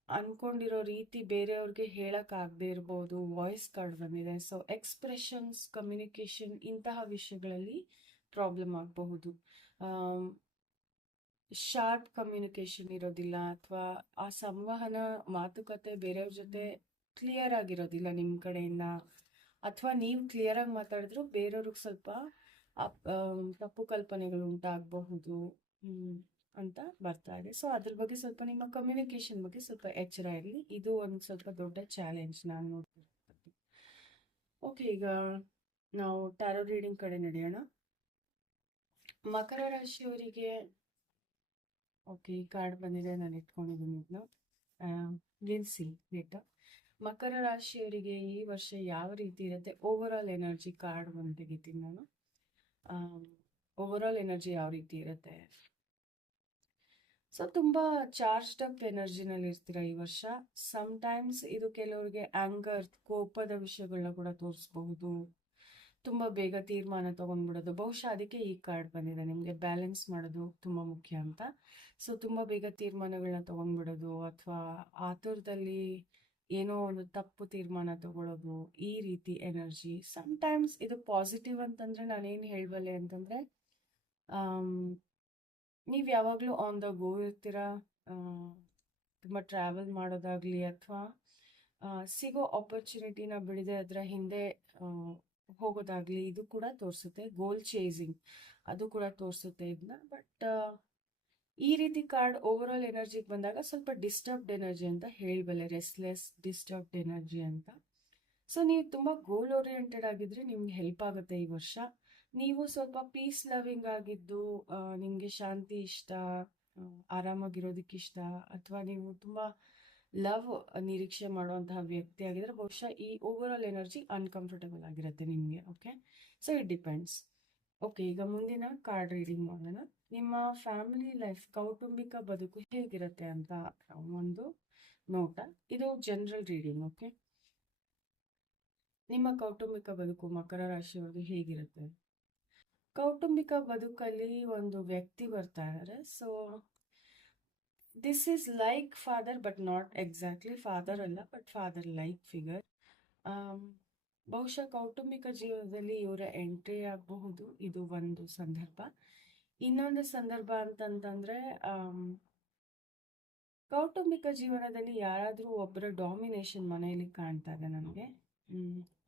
A: ಅನ್ಕೊಂಡಿರೋ ರೀತಿ ಬೇರೆಯವ್ರಿಗೆ ಹೇಳಕ್ಕಾಗದೇ ಇರ್ಬೋದು ವಾಯ್ಸ್ ಕಾರ್ಡ್ ಬಂದಿದೆ. ಸೊ ಎಕ್ಸ್ಪ್ರೆಷನ್ಸ್ ಕಮ್ಯುನಿಕೇಶನ್ ಇಂತಹ ವಿಷಯಗಳಲ್ಲಿ ಪ್ರಾಬ್ಲಮ್ ಆಗಬಹುದು. ಶಾರ್ಪ್ ಕಮ್ಯುನಿಕೇಶನ್ ಇರೋದಿಲ್ಲ ಅಥವಾ ಆ ಸಂವಹನ, ಮಾತುಕತೆ ಬೇರೆಯವ್ರ ಜೊತೆ ಕ್ಲಿಯರ್ ಆಗಿರೋದಿಲ್ಲ ನಿಮ್ಮ ಕಡೆಯಿಂದ. ಅಥವಾ ನೀವು ಕ್ಲಿಯರ್ ಆಗಿ ಮಾತಾಡಿದ್ರು ಬೇರೆಯವ್ರಿಗೆ ಸ್ವಲ್ಪ ತಪ್ಪು ಕಲ್ಪನೆಗಳು ಉಂಟಾಗಬಹುದು. ಅಂತ ಬರ್ತಾ ಇದೆ. ಸೊ ಅದ್ರ ಬಗ್ಗೆ ಸ್ವಲ್ಪ ನಿಮ್ಮ ಕಮ್ಯುನಿಕೇಶನ್ ಬಗ್ಗೆ ಸ್ವಲ್ಪ ಎಚ್ಚರ ಇರಲಿ. ಇದು ಒಂದು ಸ್ವಲ್ಪ ದೊಡ್ಡ ಚಾಲೆಂಜ್ ನಾನು ನೋಡ್ತಿರ್ತೀನಿ ಓಕೆ ಈಗ ನಾವು ಟ್ಯಾರೋ ರೀಡಿಂಗ್ ಕಡೆ ನಡೆಯೋಣ. ಮಕರ ರಾಶಿಯವರಿಗೆ ಓಕೆ ಈ ಕಾರ್ಡ್ ಬಂದಿದೆ, ನಾನು ಇಟ್ಕೊಂಡಿದ್ದೀನಿ ಇದನ್ನ ನಿಲ್ಸಿ ಡೇಟಾ ಮಕರ ರಾಶಿಯವರಿಗೆ ಈ ವರ್ಷ ಯಾವ ರೀತಿ ಇರುತ್ತೆ? ಓವರ್ ಆಲ್ ಎನರ್ಜಿ ಕಾರ್ಡ್ ಒಂದು ತೆಗಿತೀನಿ ನಾನು. ಓವರ್ ಆಲ್ ಎನರ್ಜಿ ಯಾವ ರೀತಿ ಇರುತ್ತೆ? ಸೊ, ತುಂಬ ಚಾರ್ಜ್ಡ್ ಅಪ್ ಎನರ್ಜಿನಲ್ಲಿ ಇರ್ತೀರ ಈ ವರ್ಷ? ಟೈಮ್ಸ್ ಇದು ಕೆಲವರಿಗೆ ಆಂಗರ್ ಕೋಪದ ವಿಷಯಗಳನ್ನ ಕೂಡ ತೋರಿಸ್ಬಹುದು. ತುಂಬ ಬೇಗ ತೀರ್ಮಾನ ತಗೊಂಡ್ಬಿಡೋದು. ಬಹುಶಃ ಅದಕ್ಕೆ ಈ ಕಾರ್ಡ್ ಬಂದಿದೆ. ನಿಮಗೆ ಬ್ಯಾಲೆನ್ಸ್ ಮಾಡೋದು ತುಂಬ ಮುಖ್ಯ ಅಂತ. ಸೊ ತುಂಬ ಬೇಗ ತೀರ್ಮಾನಗಳನ್ನ ತಗೊಂಡ್ಬಿಡೋದು ಅಥವಾ ಆತುರದಲ್ಲಿ ಏನೋ ಒಂದು ತಪ್ಪು ತೀರ್ಮಾನ ತಗೊಳ್ಳೋದು ಈ ರೀತಿ ಎನರ್ಜಿ ಟೈಮ್ಸ್ ಇದು ಪಾಸಿಟಿವ್ ಅಂತಂದರೆ ನಾನೇನು ಹೇಳಬಲ್ಲೆ ಅಂತಂದರೆ ನೀವು ಯಾವಾಗಲೂ ಆನ್ ದ ಗೋ ಇರ್ತೀರಾ? ತುಂಬ ಟ್ರಾವೆಲ್ ಮಾಡೋದಾಗಲಿ ಅಥವಾ ಸಿಗೋ ಆಪರ್ಚುನಿಟಿನ ಬಿಡದೆ ಅದರ ಹಿಂದೆ ಹೋಗೋದಾಗಲಿ ಇದು ಕೂಡ ತೋರಿಸುತ್ತೆ. ಗೋಲ್ ಚೇಸಿಂಗ್ ಅದು ಕೂಡ ತೋರಿಸುತ್ತೆ ಇದನ್ನ ಬಟ್ ಈ ರೀತಿ ಕಾರ್ಡ್ ಓವರ್ ಆಲ್ ಎನರ್ಜಿಗೆ ಬಂದಾಗ ಸ್ವಲ್ಪ ಡಿಸ್ಟರ್ಬ್ಡ್ ಎನರ್ಜಿ ಅಂತ ಹೇಳಬಲ್ಲೆ ರೆಸ್ಲೆಸ್ ಡಿಸ್ಟರ್ಬ್ಡ್ ಎನರ್ಜಿ ಅಂತ. ಸೊ ನೀವು ತುಂಬ ಗೋಲ್ ಓರಿಯೆಂಟೆಡ್ ಆಗಿದ್ರೆ ನಿಮ್ಗೆ ಹೆಲ್ಪ್ ಆಗುತ್ತೆ ಈ ವರ್ಷ. ನೀವು ಸ್ವಲ್ಪ ಪೀಸ್ ಲವಿಂಗ್ ಆಗಿದ್ದು ನಿಮಗೆ ಶಾಂತಿ ಇಷ್ಟ ಆರಾಮಾಗಿರೋದಕ್ಕೆ ಇಷ್ಟ, ಅಥವಾ ನೀವು ತುಂಬ ಲವ್ ನಿರೀಕ್ಷೆ ಮಾಡುವಂತಹ ವ್ಯಕ್ತಿ ಆಗಿದ್ರೆ ಬಹುಶಃ ಈ ಓವರ್ ಆಲ್ ಎನರ್ಜಿ ಅನ್ಕಂಫರ್ಟಬಲ್ ಆಗಿರುತ್ತೆ ನಿಮಗೆ okay so it depends okay ಈಗ ಮುಂದಿನ ಕಾರ್ಡ್ ರೀಡಿಂಗ್ ಮಾಡೋಣ. ನಿಮ್ಮ ಫ್ಯಾಮಿಲಿ ಲೈಫ್ ಕೌಟುಂಬಿಕ ಬದುಕು ಹೇಗಿರುತ್ತೆ ಅಂತ ಒಂದು ನೋಟ ಇದು ಜನರಲ್ ರೀಡಿಂಗ್ ಓಕೆ ನಿಮ್ಮ ಕೌಟುಂಬಿಕ ಬದುಕು ಮಕರ ರಾಶಿಯವರಿಗೆ ಹೇಗಿರುತ್ತೆ? ಕೌಟುಂಬಿಕ ಬದುಕಲ್ಲಿ ಒಂದು ವ್ಯಕ್ತಿ ಬರ್ತಾ ಇದ್ದಾರೆ so this is like father but not exactly father ಅಲ್ಲ ಬಟ್ ಫಾದರ್ ಲೈಕ್ ಫಿಗರ್ ಬಹುಶಃ ಕೌಟುಂಬಿಕ ಜೀವನದಲ್ಲಿ ಇವರ ಎಂಟ್ರಿ ಆಗಬಹುದು. ಇದು ಒಂದು ಸಂದರ್ಭ. ಇನ್ನೊಂದು ಸಂದರ್ಭ ಅಂತಂತಂದ್ರೆ ಆಮ್, ಕೌಟುಂಬಿಕ ಜೀವನದಲ್ಲಿ ಯಾರಾದರೂ ಒಬ್ಬರ ಡಾಮಿನೇಷನ್ ಮನೆಯಲ್ಲಿ ಕಾಣ್ತಾ ಇದೆ ನನಗೆ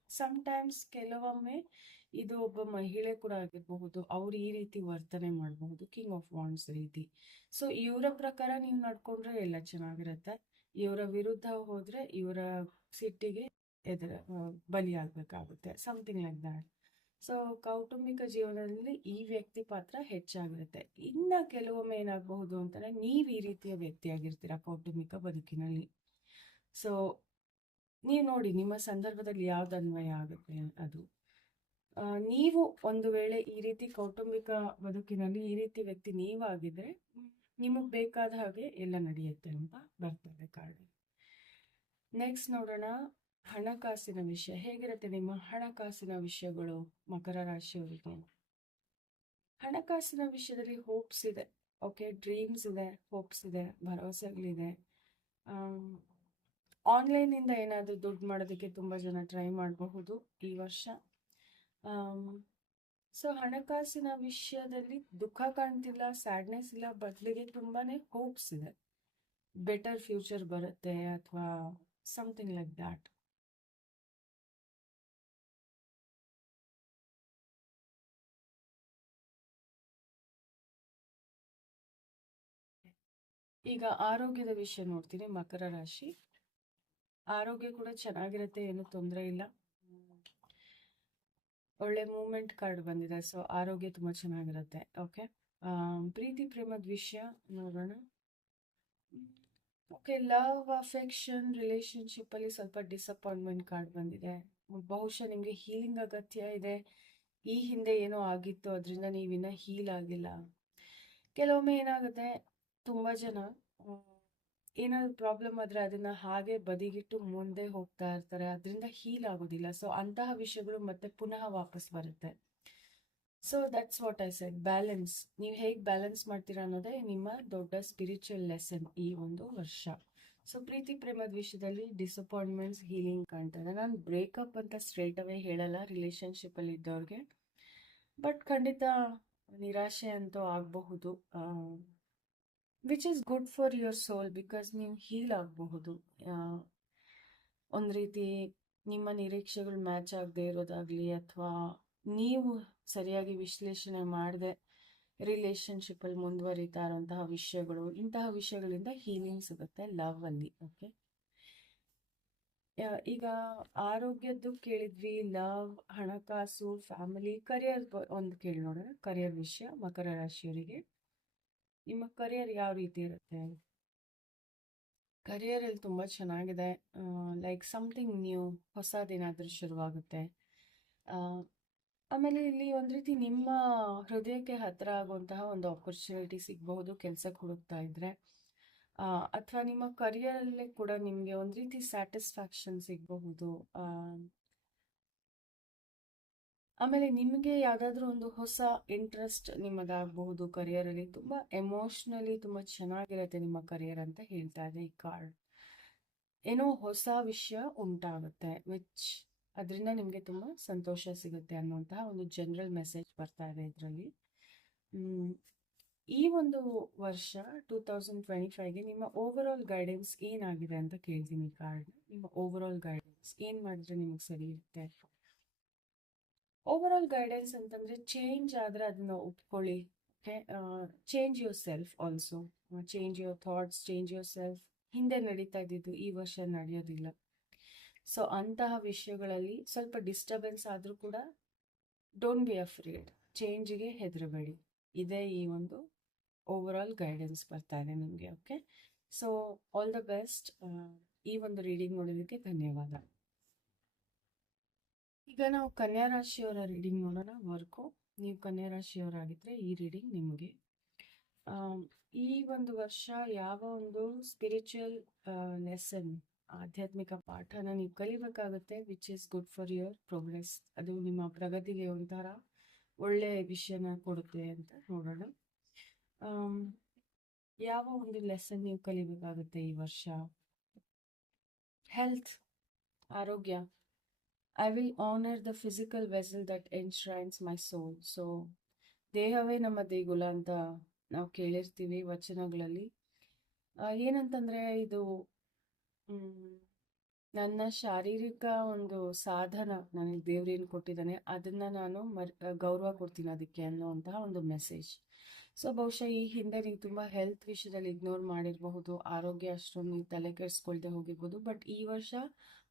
A: ಸಮ್ಟೈಮ್ಸ್ ಕೆಲವೊಮ್ಮೆ ಇದು ಒಬ್ಬ ಮಹಿಳೆ ಕೂಡ ಆಗಿರಬಹುದು. ಅವ್ರು ಈ ರೀತಿ ವರ್ತನೆ ಮಾಡಬಹುದು ಕಿಂಗ್ ಆಫ್ ವಾಂಡ್ಸ್ ರೀತಿ. ಸೊ ಇವರ ಪ್ರಕಾರ ನೀವು ನಡ್ಕೊಂಡ್ರೆ ಎಲ್ಲ ಚೆನ್ನಾಗಿರುತ್ತೆ. ಇವರ ವಿರುದ್ಧ ಹೋದ್ರೆ ಇವರ ಸಿಟ್ಟಿಗೆ ಎದುರ ಬಲಿಯಾಗಬೇಕಾಗುತ್ತೆ ಸಮಥಿಂಗ್ ಲೈಕ್ ದ್ಯಾಟ್ ಸೊ ಕೌಟುಂಬಿಕ ಜೀವನದಲ್ಲಿ ಈ ವ್ಯಕ್ತಿ ಪಾತ್ರ ಹೆಚ್ಚಾಗಿರುತ್ತೆ. ಇನ್ನ ಕೆಲವೊಮ್ಮೆ ಏನಾಗಬಹುದು ಅಂತಂದ್ರೆ ನೀವು ಈ ರೀತಿಯ ವ್ಯಕ್ತಿಯಾಗಿರ್ತೀರ ಕೌಟುಂಬಿಕ ಬದುಕಿನಲ್ಲಿ. ಸೊ ನೀವು ನೋಡಿ ನಿಮ್ಮ ಸಂದರ್ಭದಲ್ಲಿ ಯಾವ್ದು ಅನ್ವಯ ಆಗುತ್ತೆ ಅದು? ನೀವು ಒಂದು ವೇಳೆ ಈ ರೀತಿ ಕೌಟುಂಬಿಕ ಬದುಕಿನಲ್ಲಿ ಈ ರೀತಿ ವ್ಯಕ್ತಿ ನೀವಾಗಿದ್ರೆ ನಿಮಗೆ ಬೇಕಾದ ಹಾಗೆ ಎಲ್ಲ ನಡೆಯುತ್ತೆ ಅಂತ ಬರ್ತದೆ ಕಾರ್ಡ್. ನೆಕ್ಸ್ಟ್ ನೋಡೋಣ, ಹಣಕಾಸಿನ ವಿಷಯ. ಹೇಗಿರುತ್ತೆ ನಿಮ್ಮ ಹಣಕಾಸಿನ ವಿಷಯಗಳು ಮಕರ ರಾಶಿಯವರಿಗೆ? ಹಣಕಾಸಿನ ವಿಷಯದಲ್ಲಿ ಹೋಪ್ಸ್ ಇದೆ. ಓಕೆ ಡ್ರೀಮ್ಸ್ ಇದೆ ಹೋಪ್ಸ್ ಇದೆ, ಭರವಸೆಗಳಿದೆ. ಆನ್ಲೈನಿಂದ ಏನಾದರೂ ದುಡ್ಡು ಮಾಡೋದಕ್ಕೆ ತುಂಬ ಜನ ಟ್ರೈ ಮಾಡಬಹುದು ಈ ವರ್ಷ. ಸೊ ಹಣಕಾಸಿನ ವಿಷಯದಲ್ಲಿ ದುಃಖ ಕಾಣ್ತಿಲ್ಲ ಸ್ಯಾಡ್ನೆಸ್ ಇಲ್ಲ, ಬದಲಿಗೆ ತುಂಬಾನೇ ಹೋಪ್ಸ್ ಇದೆ. ಬೆಟರ್ ಫ್ಯೂಚರ್ ಬರುತ್ತೆ ಅಥವಾ ಸಮಥಿಂಗ್ ಲೈಕ್ ದ್ಯಾಟ್ ಈಗ ಆರೋಗ್ಯದ ವಿಷಯ ನೋಡ್ತೀನಿ, ಮಕರ ರಾಶಿ. ಆರೋಗ್ಯ ಕೂಡ ಚೆನ್ನಾಗಿರುತ್ತೆ, ಏನು ತೊಂದರೆ ಇಲ್ಲ. ಒಳ್ಳೆ ಮೂಮೆಂಟ್ ಕಾರ್ಡ್ ಬಂದಿದೆ, ಸೊ ಆರೋಗ್ಯ ತುಂಬ ಚೆನ್ನಾಗಿರುತ್ತೆ, ಓಕೆ? ಪ್ರೀತಿ ಪ್ರೇಮದ ವಿಷಯ ನೋಡೋಣ. ಓಕೆ, ಲವ್, ಅಫೆಕ್ಷನ್, ರಿಲೇಶನ್ಶಿಪ್ ಅಲ್ಲಿ ಸ್ವಲ್ಪ ಡಿಸಪಾಯಿಂಟ್ಮೆಂಟ್ ಕಾರ್ಡ್ ಬಂದಿದೆ. ಬಹುಶಃ ನಿಮಗೆ ಹೀಲಿಂಗ್ ಅಗತ್ಯ ಇದೆ. ಈ ಹಿಂದೆ ಏನೋ ಆಗಿತ್ತು, ಅದರಿಂದ ನೀವಿನ್ನ ಹೀಲ್ ಆಗಿಲ್ಲ. ಕೆಲವೊಮ್ಮೆ ಏನಾಗುತ್ತೆ, ತುಂಬ ಜನ ಏನಾದ್ರು ಪ್ರಾಬ್ಲಮ್ ಆದ್ರೆ ಅದನ್ನ ಹಾಗೆ ಬದಿಗಿಟ್ಟು ಮುಂದೆ ಹೋಗ್ತಾ ಇರ್ತಾರೆ. ಅದರಿಂದ ಹೀಲ್ ಆಗೋದಿಲ್ಲ. ಸೊ ಅಂತಹ ವಿಷಯಗಳು ಮತ್ತೆ ಪುನಃ ವಾಪಸ್ ಬರುತ್ತೆ. So that's what I said balance ನೀವು ಹೇಗೆ ಬ್ಯಾಲೆನ್ಸ್ ಮಾಡ್ತೀರಾ ಅನ್ನೋದೇ ನಿಮ್ಮ ದೊಡ್ಡ ಸ್ಪಿರಿಚುವಲ್ ಲೆಸನ್ ಈ ಒಂದು ವರ್ಷ. ಸೊ ಪ್ರೀತಿ ಪ್ರೇಮದ ವಿಷಯದಲ್ಲಿ ಡಿಸಪಾಯಿಂಟ್ಮೆಂಟ್ಸ್ ಹೀಲಿಂಗ್ ಕಾಣ್ತದೆ ನಾನು ಬ್ರೇಕಪ್ ಅಂತ ಸ್ಟ್ರೇಟ್ ಅವೇ ಹೇಳಲ್ಲ ರಿಲೇಶನ್ಶಿಪ್ ಅಲ್ಲಿ ಇದ್ದವ್ರಿಗೆ. ಬಟ್ ಖಂಡಿತ ನಿರಾಶೆ ಅಂತೂ ಆಗಬಹುದು. Which is good for your soul because ನೀವು ಹೀಲ್ ಆಗಬಹುದು. ಒಂದು ರೀತಿ ನಿಮ್ಮ ನಿರೀಕ್ಷೆಗಳು ಮ್ಯಾಚ್ ಆಗದೆ ಇರೋದಾಗ್ಲಿ ಅಥವಾ ನೀವು ಸರಿಯಾಗಿ ವಿಶ್ಲೇಷಣೆ ಮಾಡದೆ ರಿಲೇಶನ್ಶಿಪ್ಪಲ್ಲಿ ಮುಂದುವರಿತಾ ಇರೋಂತಹ ವಿಷಯಗಳು, ಇಂತಹ ವಿಷಯಗಳಿಂದ ಹೀಲಿಂಗ್ ಸಿಗುತ್ತೆ ಲವ್ ಅಲ್ಲಿ ಓಕೆ ಈಗ ಆರೋಗ್ಯದ್ದು ಕೇಳಿದ್ವಿ ಲವ್ ಹಣಕಾಸು ಫ್ಯಾಮಿಲಿ ಕರಿಯರ್ ಒಂದು ಕೇಳಿ ನೋಡೋಣ ಕರಿಯರ್ ವಿಷಯ, ಮಕರ ರಾಶಿಯವರಿಗೆ. ನಿಮ್ಮ ಕರಿಯರ್ ಯಾವ ರೀತಿ ಇರುತ್ತೆ? ಕರಿಯರಲ್ಲಿ ತುಂಬ ಚೆನ್ನಾಗಿದೆ. ಲೈಕ್ ಸಮಥಿಂಗ್ ನ್ಯೂ ಹೊಸದೇನಾದರೂ ಶುರುವಾಗುತ್ತೆ. ಆಮೇಲೆ ಇಲ್ಲಿ ಒಂದು ರೀತಿ ನಿಮ್ಮ ಹೃದಯಕ್ಕೆ ಹತ್ತಿರ ಆಗುವಂತಹ ಒಂದು ಆಪರ್ಚುನಿಟಿ ಸಿಗಬಹುದು, ಕೆಲಸಕ್ಕೆ ಹುಡುಕ್ತಾ ಇದ್ರೆ. ಅಥವಾ ನಿಮ್ಮ ಕರಿಯರಲ್ಲೇ ಕೂಡ ನಿಮಗೆ ಒಂದು ರೀತಿ ಸ್ಯಾಟಿಸ್ಫ್ಯಾಕ್ಷನ್ ಸಿಗಬಹುದು. ಆಮೇಲೆ ನಿಮಗೆ ಯಾವುದಾದ್ರೂ ಒಂದು ಹೊಸ ಇಂಟ್ರೆಸ್ಟ್ ನಿಮಗಾಗಬಹುದು ಕರಿಯರಲ್ಲಿ ತುಂಬ ಎಮೋಷ್ನಲಿ ತುಂಬ ಚೆನ್ನಾಗಿರುತ್ತೆ ನಿಮ್ಮ ಕರಿಯರ್ ಅಂತ ಹೇಳ್ತಾ ಇದೆ ಈ ಕಾರ್ಡ್ ಏನೋ ಹೊಸ ವಿಷಯ ಉಂಟಾಗುತ್ತೆ ವಿಚ್ ಅದರಿಂದ ನಿಮಗೆ ತುಂಬ ಸಂತೋಷ ಸಿಗುತ್ತೆ ಅನ್ನುವಂತಹ ಒಂದು ಜನರಲ್ ಮೆಸೇಜ್ ಬರ್ತಾ ಇದೆ ಇದರಲ್ಲಿ. ಈ ಒಂದು ವರ್ಷ ಟೂ ತೌಸಂಡ್ ಟ್ವೆಂಟಿ ಫೈವ್ಗೆ ನಿಮ್ಮ ಓವರ್ ಆಲ್ ಗೈಡೆನ್ಸ್ ಏನಾಗಿದೆ ಅಂತ ಕೇಳ್ತೀನಿ ಕಾರ್ಡ್ ನಿಮ್ಮ ಓವರ್ ಆಲ್ ಗೈಡೆನ್ಸ್ ಏನು ಮಾಡಿದ್ರೆ ನಿಮಗೆ ಸರಿ ಇರುತ್ತೆ? ಓವರ್ ಆಲ್ ಗೈಡೆನ್ಸ್ ಅಂತಂದರೆ ಚೇಂಜ್ ಆದರೆ ಅದನ್ನ ಒಪ್ಕೊಳ್ಳಿ. Okay change yourself also change your thoughts change yourself ಹಿಂದೆ ನಡೀತಾ ಇದ್ದಿದ್ದು ಈ ವರ್ಷ ನಡೆಯೋದಿಲ್ಲ. ಸೊ ಅಂತಹ ವಿಷಯಗಳಲ್ಲಿ ಸ್ವಲ್ಪ ಡಿಸ್ಟರ್ಬೆನ್ಸ್ ಆದರೂ ಕೂಡ ಡೋಂಟ್ ಬಿ ಅಫ್ರೇಡ್ ಚೇಂಜ್ಗೆ ಹೆದರಬೇಡಿ. ಇದೇ ಈ ಒಂದು ಓವರ್ ಆಲ್ ಗೈಡೆನ್ಸ್ ಬರ್ತಾ ಇದೆ ನಿಮಗೆ okay so all the best ಈ ಒಂದು ರೀಡಿಂಗ್ ನೋಡೋದಕ್ಕೆ ಧನ್ಯವಾದ. ಈಗ ನಾವು ಕನ್ಯಾ ರಾಶಿಯವರ ರೀಡಿಂಗ್ ನೋಡೋಣ. ವರ್ಕು, ನೀವು ಕನ್ಯಾ ರಾಶಿಯವರಾಗಿದ್ದರೆ ಈ ರೀಡಿಂಗ್ ನಿಮಗೆ. ಈ ಒಂದು ವರ್ಷ ಯಾವ ಒಂದು ಸ್ಪಿರಿಚುವಲ್ ಲೆಸನ್ ಆಧ್ಯಾತ್ಮಿಕ ಪಾಠನ ನೀವು ಕಲಿಬೇಕಾಗುತ್ತೆ which is good for your progress ಅದು ನಿಮ್ಮ ಪ್ರಗತಿಗೆ ಒಂಥರ ಒಳ್ಳೆ ವಿಷಯನ ಕೊಡುತ್ತೆ ಅಂತ ನೋಡೋಣ. ಯಾವ ಒಂದು ಲೆಸನ್ ನೀವು ಕಲಿಬೇಕಾಗುತ್ತೆ ಈ ವರ್ಷ? ಹೆಲ್ತ್ ಆರೋಗ್ಯ. Will honour the physical vessel that enshrines my soul so ದೇಹವೇ ನಮ್ಮ ದೇಗುಲ ಅಂತ ನಾವು ಕೇಳಿರ್ತೀವಿ ವಚನಗಳಲ್ಲಿ. ಏನಂತಂದರೆ ಇದು ನನ್ನ ಶಾರೀರಿಕ ಒಂದು ಸಾಧನ ನನಗೆ ದೇವ್ರೇನು ಕೊಟ್ಟಿದ್ದಾನೆ, ಅದನ್ನ ನಾನು ಮರ್ ಗೌರವ ಕೊಡ್ತೀನಿ ಅದಕ್ಕೆ ಅನ್ನೋವಂತಹ ಒಂದು ಮೆಸೇಜ್ ಸೊ ಬಹುಶಃ ಈ ಹಿಂದೆ ನೀವು ತುಂಬ ಹೆಲ್ತ್ ವಿಷಯದಲ್ಲಿ ಇಗ್ನೋರ್ ಮಾಡಿರಬಹುದು, ಆರೋಗ್ಯ ಅಷ್ಟೊಂದು ನೀವು ತಲೆ ಕೆಡಿಸ್ಕೊಳ್ದೆ ಹೋಗಿರ್ಬೋದು ಬಟ್ ಈ ವರ್ಷ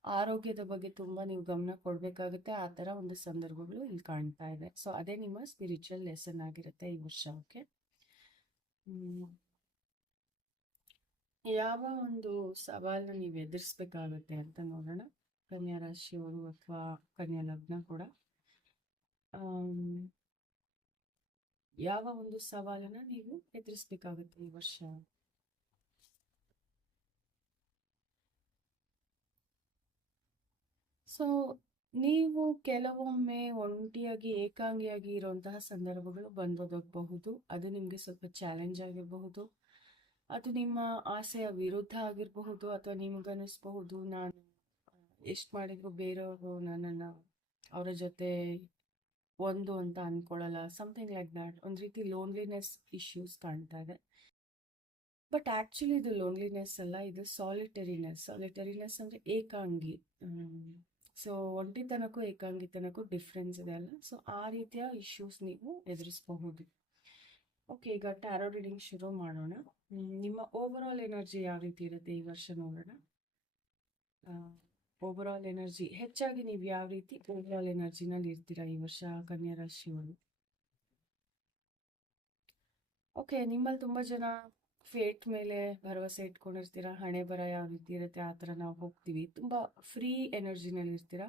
A: ಆರೋಗ್ಯದ ಬಗ್ಗೆ ತುಂಬ ನೀವು ಗಮನ ಕೊಡಬೇಕಾಗುತ್ತೆ. ಆ ಥರ ಒಂದು ಸಂದರ್ಭಗಳು ಇಲ್ಲಿ ಕಾಣ್ತಾ ಇದೆ. ಸೊ ಅದೇ ನಿಮ್ಮ ಸ್ಪಿರಿಚುವಲ್ ಲೆಸನ್ ಆಗಿರುತ್ತೆ ಈ ವರ್ಷ ಓಕೆ ಯಾವ ಒಂದು ಸವಾಲನ್ನ ನೀವು ಎದುರಿಸ್ಬೇಕಾಗುತ್ತೆ ಅಂತ ನೋಡೋಣ. ಕನ್ಯಾ ರಾಶಿಯವರು ಅಥವಾ ಕನ್ಯಾ ಲಗ್ನ ಕೂಡ. ಯಾವ ಒಂದು ಸವಾಲನ್ನ ನೀವು ಎದುರಿಸ್ಬೇಕಾಗುತ್ತೆ ಈ ವರ್ಷ? ಸೊ, ನೀವು ಕೆಲವೊಮ್ಮೆ ಒಂಟಿಯಾಗಿ, ಏಕಾಂಗಿಯಾಗಿ ಇರುವಂತಹ ಸಂದರ್ಭಗಳು ಬಂದೊದಗಬಹುದು. ಅದು ನಿಮಗೆ ಸ್ವಲ್ಪ ಚಾಲೆಂಜ್ ಆಗಿರಬಹುದು. ಅದು ನಿಮ್ಮ ಆಸೆಯ ವಿರುದ್ಧ ಆಗಿರಬಹುದು ಅಥವಾ ನಿಮಗನ್ನಿಸ್ಬಹುದು, ನಾನು ಎಷ್ಟು ಮಾಡಿದ್ರು ಬೇರೆಯವರು ನನ್ನನ್ನು ಅವರ ಜೊತೆ ಒಂದು ಅಂತ ಅನ್ಕೊಳ್ಳಲ್ಲ ಸಮಥಿಂಗ್ ಲೈಕ್ ದ್ಯಾಟ್ ಒಂದು ರೀತಿ ಲೋನ್ಲಿನೆಸ್ ಇಶ್ಯೂಸ್ ಕಾಣ್ತಾ ಇದೆ. ಬಟ್ ಆ್ಯಕ್ಚುಲಿ ಇದು ಲೋನ್ಲಿನೆಸ್ ಅಲ್ಲ, ಇದು ಸಾಲಿಟರಿನೆಸ್ ಸಾಲಿಟರಿನೆಸ್ ಅಂದರೆ ಏಕಾಂಗಿ ಸೊ ಒಂಟಿತನಕ್ಕೂ ಏಕಾಂಗಿತನಕ್ಕೂ ಡಿಫ್ರೆನ್ಸ್ ಇದೆ ಅಲ್ಲ ಸೊ ಆ ರೀತಿಯ ಇಶ್ಯೂಸ್ ನೀವು ಎದುರಿಸಬಹುದು. ಓಕೆ ಈಗ ಟ್ಯಾರೋ ರೀಡಿಂಗ್ ಶುರು ಮಾಡೋಣ. ನಿಮ್ಮ ಓವರ್ ಎನರ್ಜಿ ಯಾವ ರೀತಿ ಇರುತ್ತೆ ಈ ವರ್ಷ ನೋಡೋಣ? ಓವರ್ ಎನರ್ಜಿ ಹೆಚ್ಚಾಗಿ ನೀವು ಯಾವ ರೀತಿ ಓವರ್ ಎನರ್ಜಿನಲ್ಲಿ ಇರ್ತೀರಾ ಈ ವರ್ಷ ಕನ್ಯಾ ರಾಶಿಯವರು ಓಕೆ ನಿಮ್ಮಲ್ಲಿ ತುಂಬ ಜನ ಫೇಟ್ ಮೇಲೆ ಭರವಸೆ ಇಟ್ಕೊಂಡಿರ್ತೀರ? ಹಣೆ ಬರ ಯಾವ ರೀತಿ ಇರುತ್ತೆ? ಆ ಥರ ನಾವು ಹೋಗ್ತೀವಿ. ತುಂಬ ಫ್ರೀ ಎನರ್ಜಿನಲ್ಲಿ ಇರ್ತೀರ?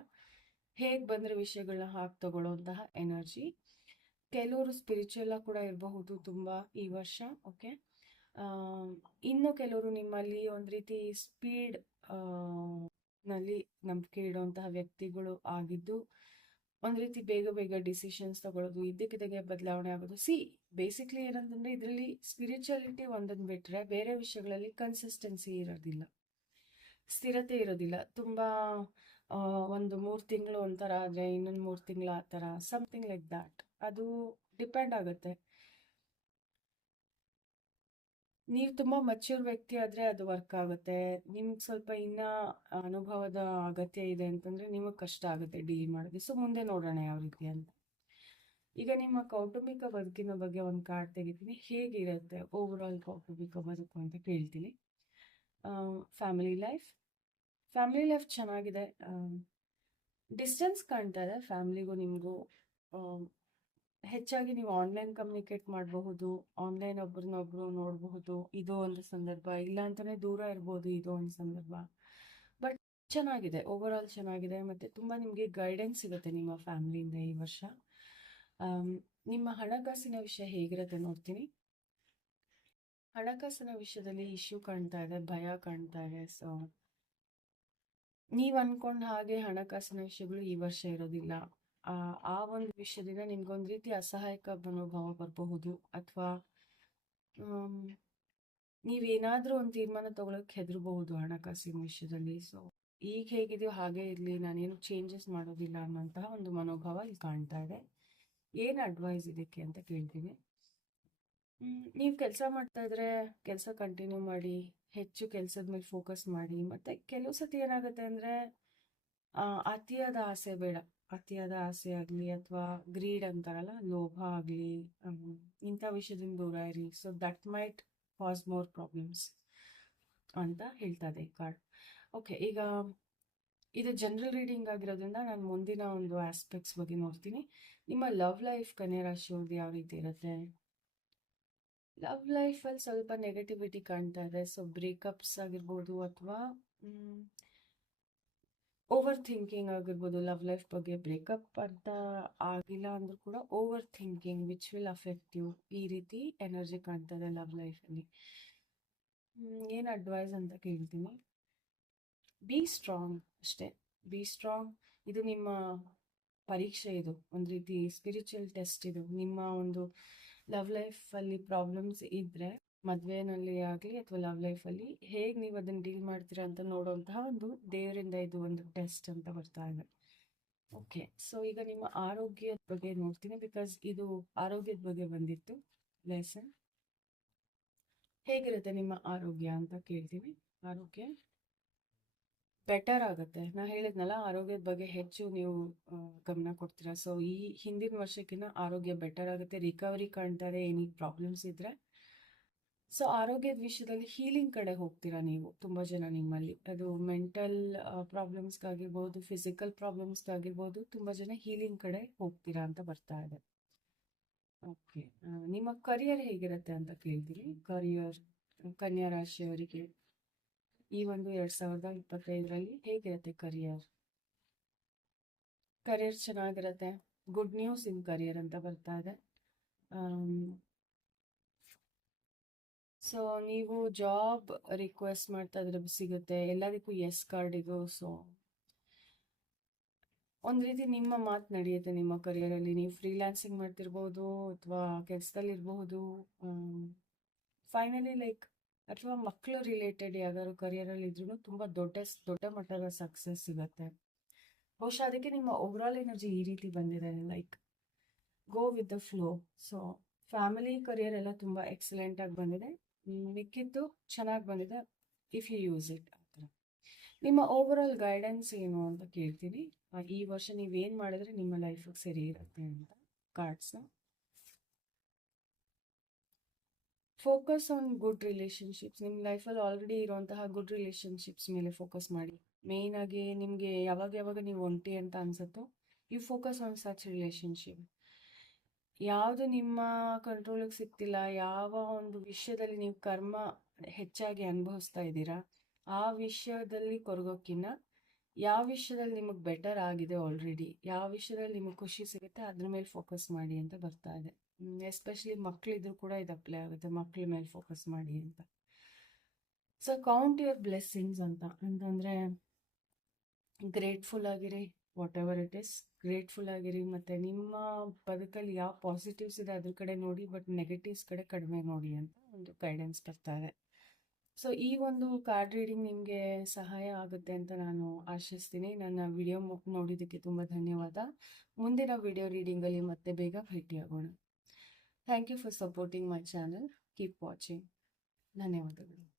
A: ಹೇಗೆ ಬಂದರೆ ವಿಷಯಗಳನ್ನ ಹಾಕಿ ತಗೊಳ್ಳೋಂತಹ ಎನರ್ಜಿ ಕೆಲವರು ಸ್ಪಿರಿಚುವಲ್ ಕೂಡ ಇರಬಹುದು ತುಂಬ ಈ ವರ್ಷ ಓಕೆ ಇನ್ನು ಕೆಲವರು ನಿಮ್ಮಲ್ಲಿ ಒಂದು ರೀತಿ ಸ್ಪೀಡ್ನಲ್ಲಿ ನಂಬಿಕೆ ಇಡುವಂತಹ ವ್ಯಕ್ತಿಗಳು ಆಗಿದ್ದು ಒಂದು ರೀತಿ ಬೇಗ ಬೇಗ ಡಿಸಿಷನ್ಸ್ ತಗೊಳ್ಳೋದು, ಇದ್ದಕ್ಕಿದ್ದಾಗೆ ಬದಲಾವಣೆ ಆಗೋದು. ಸಿ ಬೇಸಿಕ್ಲಿ ಏನಂತಂದ್ರೆ ಇದರಲ್ಲಿ ಸ್ಪಿರಿಚುಯಾಲಿಟಿ ಒಂದನ್ನು ಬಿಟ್ಟರೆ ಬೇರೆ ವಿಷಯಗಳಲ್ಲಿ ಕನ್ಸಿಸ್ಟೆನ್ಸಿ ಇರೋದಿಲ್ಲ. ಸ್ಥಿರತೆ ಇರೋದಿಲ್ಲ. ತುಂಬ ಒಂದು ಮೂರು ತಿಂಗಳು ಒಂಥರ ಆದರೆ ಇನ್ನೊಂದು ಮೂರು ತಿಂಗಳು ಆ ಥರ ಸಮಥಿಂಗ್ ಲೈಕ್ ದ್ಯಾಟ್ ಅದು ಡಿಪೆಂಡ್ ಆಗುತ್ತೆ. ನೀವು ತುಂಬ ಮಚ್ಯೂರ್ ವ್ಯಕ್ತಿ ಆದರೆ ಅದು ವರ್ಕ್ ಆಗುತ್ತೆ. ನಿಮ್ಗೆ ಸ್ವಲ್ಪ ಇನ್ನ ಅನುಭವದ ಅಗತ್ಯ ಇದೆ ಅಂತಂದರೆ ನಿಮಗೆ ಕಷ್ಟ ಆಗುತ್ತೆ ಡೀಲ್ ಮಾಡೋದು ಸೊ ಮುಂದೆ ನೋಡೋಣ ಯಾವ ರೀತಿ ಅಂತ. ಈಗ ನಿಮ್ಮ ಕೌಟುಂಬಿಕ ಬದುಕಿನ ಬಗ್ಗೆ ಒಂದು ಕಾರ್ಡ್ ತೆಗಿತೀನಿ. ಹೇಗಿರುತ್ತೆ ಓವರ್ ಆಲ್ ಕೌಟುಂಬಿಕ ಬದುಕು ಅಂತ ಕೇಳ್ತೀನಿ. ಫ್ಯಾಮಿಲಿ ಲೈಫ್ ಫ್ಯಾಮಿಲಿ ಲೈಫ್ ಚೆನ್ನಾಗಿದೆ. ಡಿಸ್ಟೆನ್ಸ್ ಕಾಣ್ತಾ ಇದೆ. ಫ್ಯಾಮಿಲಿಗೂ ನಿಮಗೂ ಹೆಚ್ಚಾಗಿ ನೀವು ಆನ್ಲೈನ್ ಕಮ್ಯುನಿಕೇಟ್ ಮಾಡಬಹುದು ಆನ್ಲೈನ್ ಒಬ್ರನ್ನೊಬ್ರು ನೋಡಬಹುದು, ಇದು ಒಂದು ಸಂದರ್ಭ, ಇಲ್ಲ ಅಂತಾನೆ ದೂರ ಇರ್ಬೋದು ಇದು ಒಂದು ಸಂದರ್ಭ. ಬಟ್ ಚೆನ್ನಾಗಿದೆ ಓವರ್ ಆಲ್ ಚೆನ್ನಾಗಿದೆ, ಮತ್ತೆ ತುಂಬಾ ನಿಮಗೆ ಗೈಡೆನ್ಸ್ ಸಿಗುತ್ತೆ ನಿಮ್ಮ ಫ್ಯಾಮಿಲಿಯಿಂದ ಈ ವರ್ಷ. ನಿಮ್ಮ ಹಣಕಾಸಿನ ವಿಷಯ ಹೇಗಿರುತ್ತೆ ನೋಡ್ತೀನಿ. ಹಣಕಾಸಿನ ವಿಷಯದಲ್ಲಿ ಇಶ್ಯೂ ಕಾಣ್ತಾ ಇದೆ, ಭಯ ಕಾಣ್ತಾ ಇದೆ ಸೊ ನೀವು ಅನ್ಕೊಂಡ ಹಾಗೆ ಹಣಕಾಸಿನ ವಿಷಯಗಳು ಈ ವರ್ಷ ಇರೋದಿಲ್ಲ. ಆ ಒಂದು ವಿಷಯದಿಂದ ನಿಮ್ಗೊಂದು ರೀತಿ ಅಸಹಾಯಕ ಮನೋಭಾವ ಬರಬಹುದು ಅಥವಾ ನೀವೇನಾದರೂ ಒಂದು ತೀರ್ಮಾನ ತಗೊಳಕ್ ಹೆದರಬಹುದು ಹಣಕಾಸಿನ ವಿಷಯದಲ್ಲಿ. ಸೊ ಈಗ ಹೇಗಿದೆಯೋ ಹಾಗೆ ಇರಲಿ, ನಾನೇನು ಚೇಂಜಸ್ ಮಾಡೋದಿಲ್ಲ ಅನ್ನೋಂತಹ ಒಂದು ಮನೋಭಾವ ಇಲ್ಲಿ ಕಾಣ್ತಾ ಇದೆ. ಏನು ಅಡ್ವೈಸ್ ಇದಕ್ಕೆ ಅಂತ ಕೇಳ್ತೀನಿ. ನೀವು ಕೆಲಸ ಮಾಡ್ತಾ ಇದ್ರೆ ಕೆಲಸ ಕಂಟಿನ್ಯೂ ಮಾಡಿ, ಹೆಚ್ಚು ಕೆಲಸದ ಮೇಲೆ ಫೋಕಸ್ ಮಾಡಿ, ಮತ್ತೆ ಕೆಲವು ಸತಿ ಏನಾಗುತ್ತೆ ಅಂದ್ರೆ ಅತಿಯಾದ ಆಸೆ ಬೇಡ. ಅತಿಯಾದ ಆಸೆ ಆಗಲಿ ಅಥವಾ ಗ್ರೀಡ್ ಅಂತಾರಲ್ಲ, ಲೋಭ ಆಗಲಿ ಇಂಥ ವಿಷಯದಿಂದ ದೂರ ಇರಿ. So that might cause more problems ಅಂತ ಹೇಳ್ತಾ ಇದೆ ಕಾರ್ಡ್ ಓಕೆ ಈಗ ಇದು ಜನರಲ್ ರೀಡಿಂಗ್ ಆಗಿರೋದ್ರಿಂದ ನಾನು ಮುಂದಿನ ಒಂದು ಆಸ್ಪೆಕ್ಟ್ಸ್ ಬಗ್ಗೆ ನೋಡ್ತೀನಿ. ನಿಮ್ಮ ಲವ್ ಲೈಫ್ ಕನ್ಯಾ ರಾಶಿಯವ್ರದ್ದು ಯಾವ ರೀತಿ ಇರುತ್ತೆ? ಲವ್ ಲೈಫಲ್ಲಿ ಸ್ವಲ್ಪ ನೆಗೆಟಿವಿಟಿ ಕಾಣ್ತಾ ಇದೆ. ಸೊ ಬ್ರೇಕಪ್ಸ್ ಆಗಿರ್ಬೋದು ಅಥವಾ ಓವರ್ ಥಿಂಕಿಂಗ್ ಆಗಿರ್ಬೋದು ಲವ್ ಲೈಫ್ ಬಗ್ಗೆ ಬ್ರೇಕಪ್ ಅಂತ ಆಗಿಲ್ಲ ಅಂದ್ರೂ ಕೂಡ over thinking which will affect you ಈ ರೀತಿ ಎನರ್ಜಿ ಕಾಣ್ತದೆ ಲವ್ ಲೈಫಲ್ಲಿ ಏನು ಅಡ್ವೈಸ್ ಅಂತ ಕೇಳ್ತೀನಿ? ಬಿ ಸ್ಟ್ರಾಂಗ್ ಅಷ್ಟೇ. ಬಿ ಸ್ಟ್ರಾಂಗ್ ಇದು ನಿಮ್ಮ ಪರೀಕ್ಷೆ ಇದು. ಒಂದು ರೀತಿ ಸ್ಪಿರಿಚುವಲ್ ಟೆಸ್ಟ್ ಇದು. ನಿಮ್ಮ ಒಂದು ಲವ್ ಲೈಫಲ್ಲಿ ಪ್ರಾಬ್ಲಮ್ಸ್ ಇದ್ದರೆ ಮದುವೆನಲ್ಲಿ ಆಗಲಿ ಅಥವಾ ಲವ್ ಲೈಫಲ್ಲಿ ಹೇಗೆ ನೀವು ಅದನ್ನು ಡೀಲ್ ಮಾಡ್ತೀರಾ ಅಂತ ನೋಡುವಂತಹ ಒಂದು ದೇವರಿಂದ ಇದು ಒಂದು ಟೆಸ್ಟ್ ಅಂತ ಬರ್ತಾ ಇದೆ. ಓಕೆ ಸೊ ಈಗ ನಿಮ್ಮ ಆರೋಗ್ಯದ ಬಗ್ಗೆ ನೋಡ್ತೀನಿ ಬಿಕಾಸ್ ಇದು ಆರೋಗ್ಯದ ಬಗ್ಗೆ ಬಂದಿತ್ತು ಲೆಸನ್ ಹೇಗಿರುತ್ತೆ ನಿಮ್ಮ ಆರೋಗ್ಯ ಅಂತ ಕೇಳ್ತೀವಿ ಆರೋಗ್ಯ ಬೆಟರ್ ಆಗುತ್ತೆ. ನಾ ಹೇಳಿದ್ನಲ್ಲ ಆರೋಗ್ಯದ ಬಗ್ಗೆ ಹೆಚ್ಚು ನೀವು ಗಮನ ಕೊಡ್ತೀರಾ. ಸೊ ಈ ಹಿಂದಿನ ವರ್ಷಕ್ಕಿಂತ ಆರೋಗ್ಯ ಬೆಟರ್ ಆಗುತ್ತೆ. ರಿಕವರಿ ಕಾಣ್ತಾರೆ ಏನಿ ಪ್ರಾಬ್ಲಮ್ಸ್ ಇದ್ರೆ ಸೊ ಆರೋಗ್ಯದ ವಿಷಯದಲ್ಲಿ ಹೀಲಿಂಗ್ ಕಡೆ ಹೋಗ್ತೀರಾ ನೀವು? ತುಂಬ ಜನ ನಿಮ್ಮಲ್ಲಿ. ಅದು ಮೆಂಟಲ್ ಪ್ರಾಬ್ಲಮ್ಸ್ಗಾಗಿರ್ಬೋದು ಫಿಸಿಕಲ್ ಪ್ರಾಬ್ಲಮ್ಸ್ಗಾಗಿರ್ಬೋದು ತುಂಬ ಜನ ಹೀಲಿಂಗ್ ಕಡೆ ಹೋಗ್ತೀರಾ ಅಂತ ಬರ್ತಾ ಇದೆ. ಓಕೆ ನಿಮ್ಮ ಕರಿಯರ್ ಹೇಗಿರುತ್ತೆ ಅಂತ ಕೇಳ್ತೀನಿ. ಕರಿಯರ್ ಕನ್ಯಾ ರಾಶಿಯವರಿಗೆ ಈ ಒಂದು ಎರಡು ಸಾವಿರದ ಇಪ್ಪತ್ತೈದರಲ್ಲಿ ಹೇಗಿರುತ್ತೆ ಕರಿಯರ್ ಕರಿಯರ್ ಚೆನ್ನಾಗಿರುತ್ತೆ? ಗುಡ್ ನ್ಯೂಸ್ ಇನ್ ಕರಿಯರ್ ಅಂತ ಬರ್ತಾ ಇದೆ. ಸೊ ನೀವು ಜಾಬ್ ರಿಕ್ವೆಸ್ಟ್ ಮಾಡ್ತಾ ಇದ್ರೆ ಸಿಗುತ್ತೆ. ಎಲ್ಲದಕ್ಕೂ ಎಸ್ ಕಾರ್ಡಿಗೂ ಸೊ ಒಂದು ರೀತಿ ನಿಮ್ಮ ಮಾತು ನಡೆಯುತ್ತೆ ನಿಮ್ಮ ಕರಿಯರಲ್ಲಿ ನೀವು ಫ್ರೀಲ್ಯಾನ್ಸಿಂಗ್ ಮಾಡ್ತಿರ್ಬೋದು ಅಥವಾ ಕೆಲಸದಲ್ಲಿರ್ಬಹುದು ಫೈನಲಿ ಲೈಕ್ ಅಥವಾ ಮಕ್ಕಳು ರಿಲೇಟೆಡ್ ಯಾವ್ದಾದ್ರು ಕರಿಯರಲ್ಲಿ ಇದ್ರೂ ತುಂಬ ದೊಡ್ಡ ದೊಡ್ಡ ಮಟ್ಟದ ಸಕ್ಸಸ್ ಸಿಗುತ್ತೆ. ಬಹುಶಃ ಅದಕ್ಕೆ ನಿಮ್ಮ ಓವರಾಲ್ ಎನರ್ಜಿ ಈ ರೀತಿ ಬಂದಿದೆ. Like go with the flow so family career ಎಲ್ಲ ತುಂಬ ಎಕ್ಸಲೆಂಟ್ ಆಗಿ ಬಂದಿದೆ. ಮಿಕ್ಕಿದ್ದು ಚೆನ್ನಾಗಿ ಬಂದಿದೆ. ಇಫ್ ಯು ಯೂಸ್ ಇಟ್ ಆ ಥರ. ನಿಮ್ಮ ಓವರಾಲ್ ಗೈಡೆನ್ಸ್ ಏನು ಅಂತ ಕೇಳ್ತೀನಿ. ಈ ವರ್ಷ ನೀವೇನು ಮಾಡಿದ್ರೆ ನಿಮ್ಮ ಲೈಫಿಗೆ ಸರಿ ಇರುತ್ತೆ ಅಂತ ಕಾರ್ಡ್ಸ್ನ ಫೋಕಸ್ ಆನ್ ಗುಡ್ ರಿಲೇಷನ್ಶಿಪ್ಸ್ ನಿಮ್ಮ ಲೈಫಲ್ಲಿ ಆಲ್ರೆಡಿ ಇರುವಂತಹ ಗುಡ್ ರಿಲೇಷನ್ಶಿಪ್ಸ್ ಮೇಲೆ ಫೋಕಸ್ ಮಾಡಿ. ಮೇಯ್ನಾಗಿ ನಿಮಗೆ ಯಾವಾಗ ಯಾವಾಗ ನೀವು ಒಂಟಿ ಅಂತ ಅನಿಸುತ್ತೋ you focus on such relationship ಯಾವುದು ನಿಮ್ಮ ಕಂಟ್ರೋಲಿಗೆ ಸಿಗ್ತಿಲ್ಲ, ಯಾವ ಒಂದು ವಿಷಯದಲ್ಲಿ ನೀವು ಕರ್ಮ ಹೆಚ್ಚಾಗಿ ಅನುಭವಿಸ್ತಾ ಇದ್ದೀರಾ, ಆ ವಿಷಯದಲ್ಲಿ ಕೊರಗೋಕ್ಕಿನ್ನ ಯಾವ ವಿಷಯದಲ್ಲಿ ನಿಮಗೆ ಬೆಟರ್ ಆಗಿದೆ ಆಲ್ರೆಡಿ ಯಾವ ವಿಷಯದಲ್ಲಿ ನಿಮಗೆ ಖುಷಿ ಸಿಗುತ್ತೆ, ಅದ್ರ ಮೇಲೆ ಫೋಕಸ್ ಮಾಡಿ ಅಂತ ಬರ್ತಾ ಇದೆ. ಎಸ್ಪೆಷಲಿ ಮಕ್ಕಳಿದ್ರು ಕೂಡ ಇದು ಅಪ್ಲೈ ಆಗುತ್ತೆ ಮಕ್ಕಳ ಮೇಲೆ ಫೋಕಸ್ ಮಾಡಿ ಅಂತ. ಸೊ ಕೌಂಟ್ ಯುವರ್ ಬ್ಲೆಸ್ಸಿಂಗ್ಸ್ ಅಂತ. ಅಂತಂದರೆ ಗ್ರೇಟ್ಫುಲ್ ಆಗಿರಿ whatever it is grateful ಆಗಿರಿ. ಮತ್ತು ನಿಮ್ಮ ಬದುಕಲ್ಲಿ ಯಾವ ಪಾಸಿಟಿವ್ಸ್ ಇದೆ ಅದ್ರ ಕಡೆ ನೋಡಿ ಬಟ್ ನೆಗೆಟಿವ್ಸ್ ಕಡೆ ಕಡಿಮೆ ನೋಡಿ ಅಂತ ಒಂದು ಗೈಡೆನ್ಸ್ ಬರ್ತಾರೆ ಸೊ ಈ ಒಂದು ಕಾರ್ಡ್ ರೀಡಿಂಗ್ ನಿಮಗೆ ಸಹಾಯ ಆಗುತ್ತೆ ಅಂತ ನಾನು ಆಶಿಸ್ತೀನಿ. ನನ್ನ ವಿಡಿಯೋ ನೋಡಿದ್ದಕ್ಕೆ ತುಂಬ ಧನ್ಯವಾದ. ಮುಂದಿನ ವಿಡಿಯೋ ರೀಡಿಂಗಲ್ಲಿ ಮತ್ತೆ ಬೇಗ ಭೇಟಿಯಾಗೋಣ. Thank you for supporting my channel keep watching ಧನ್ಯವಾದಗಳು.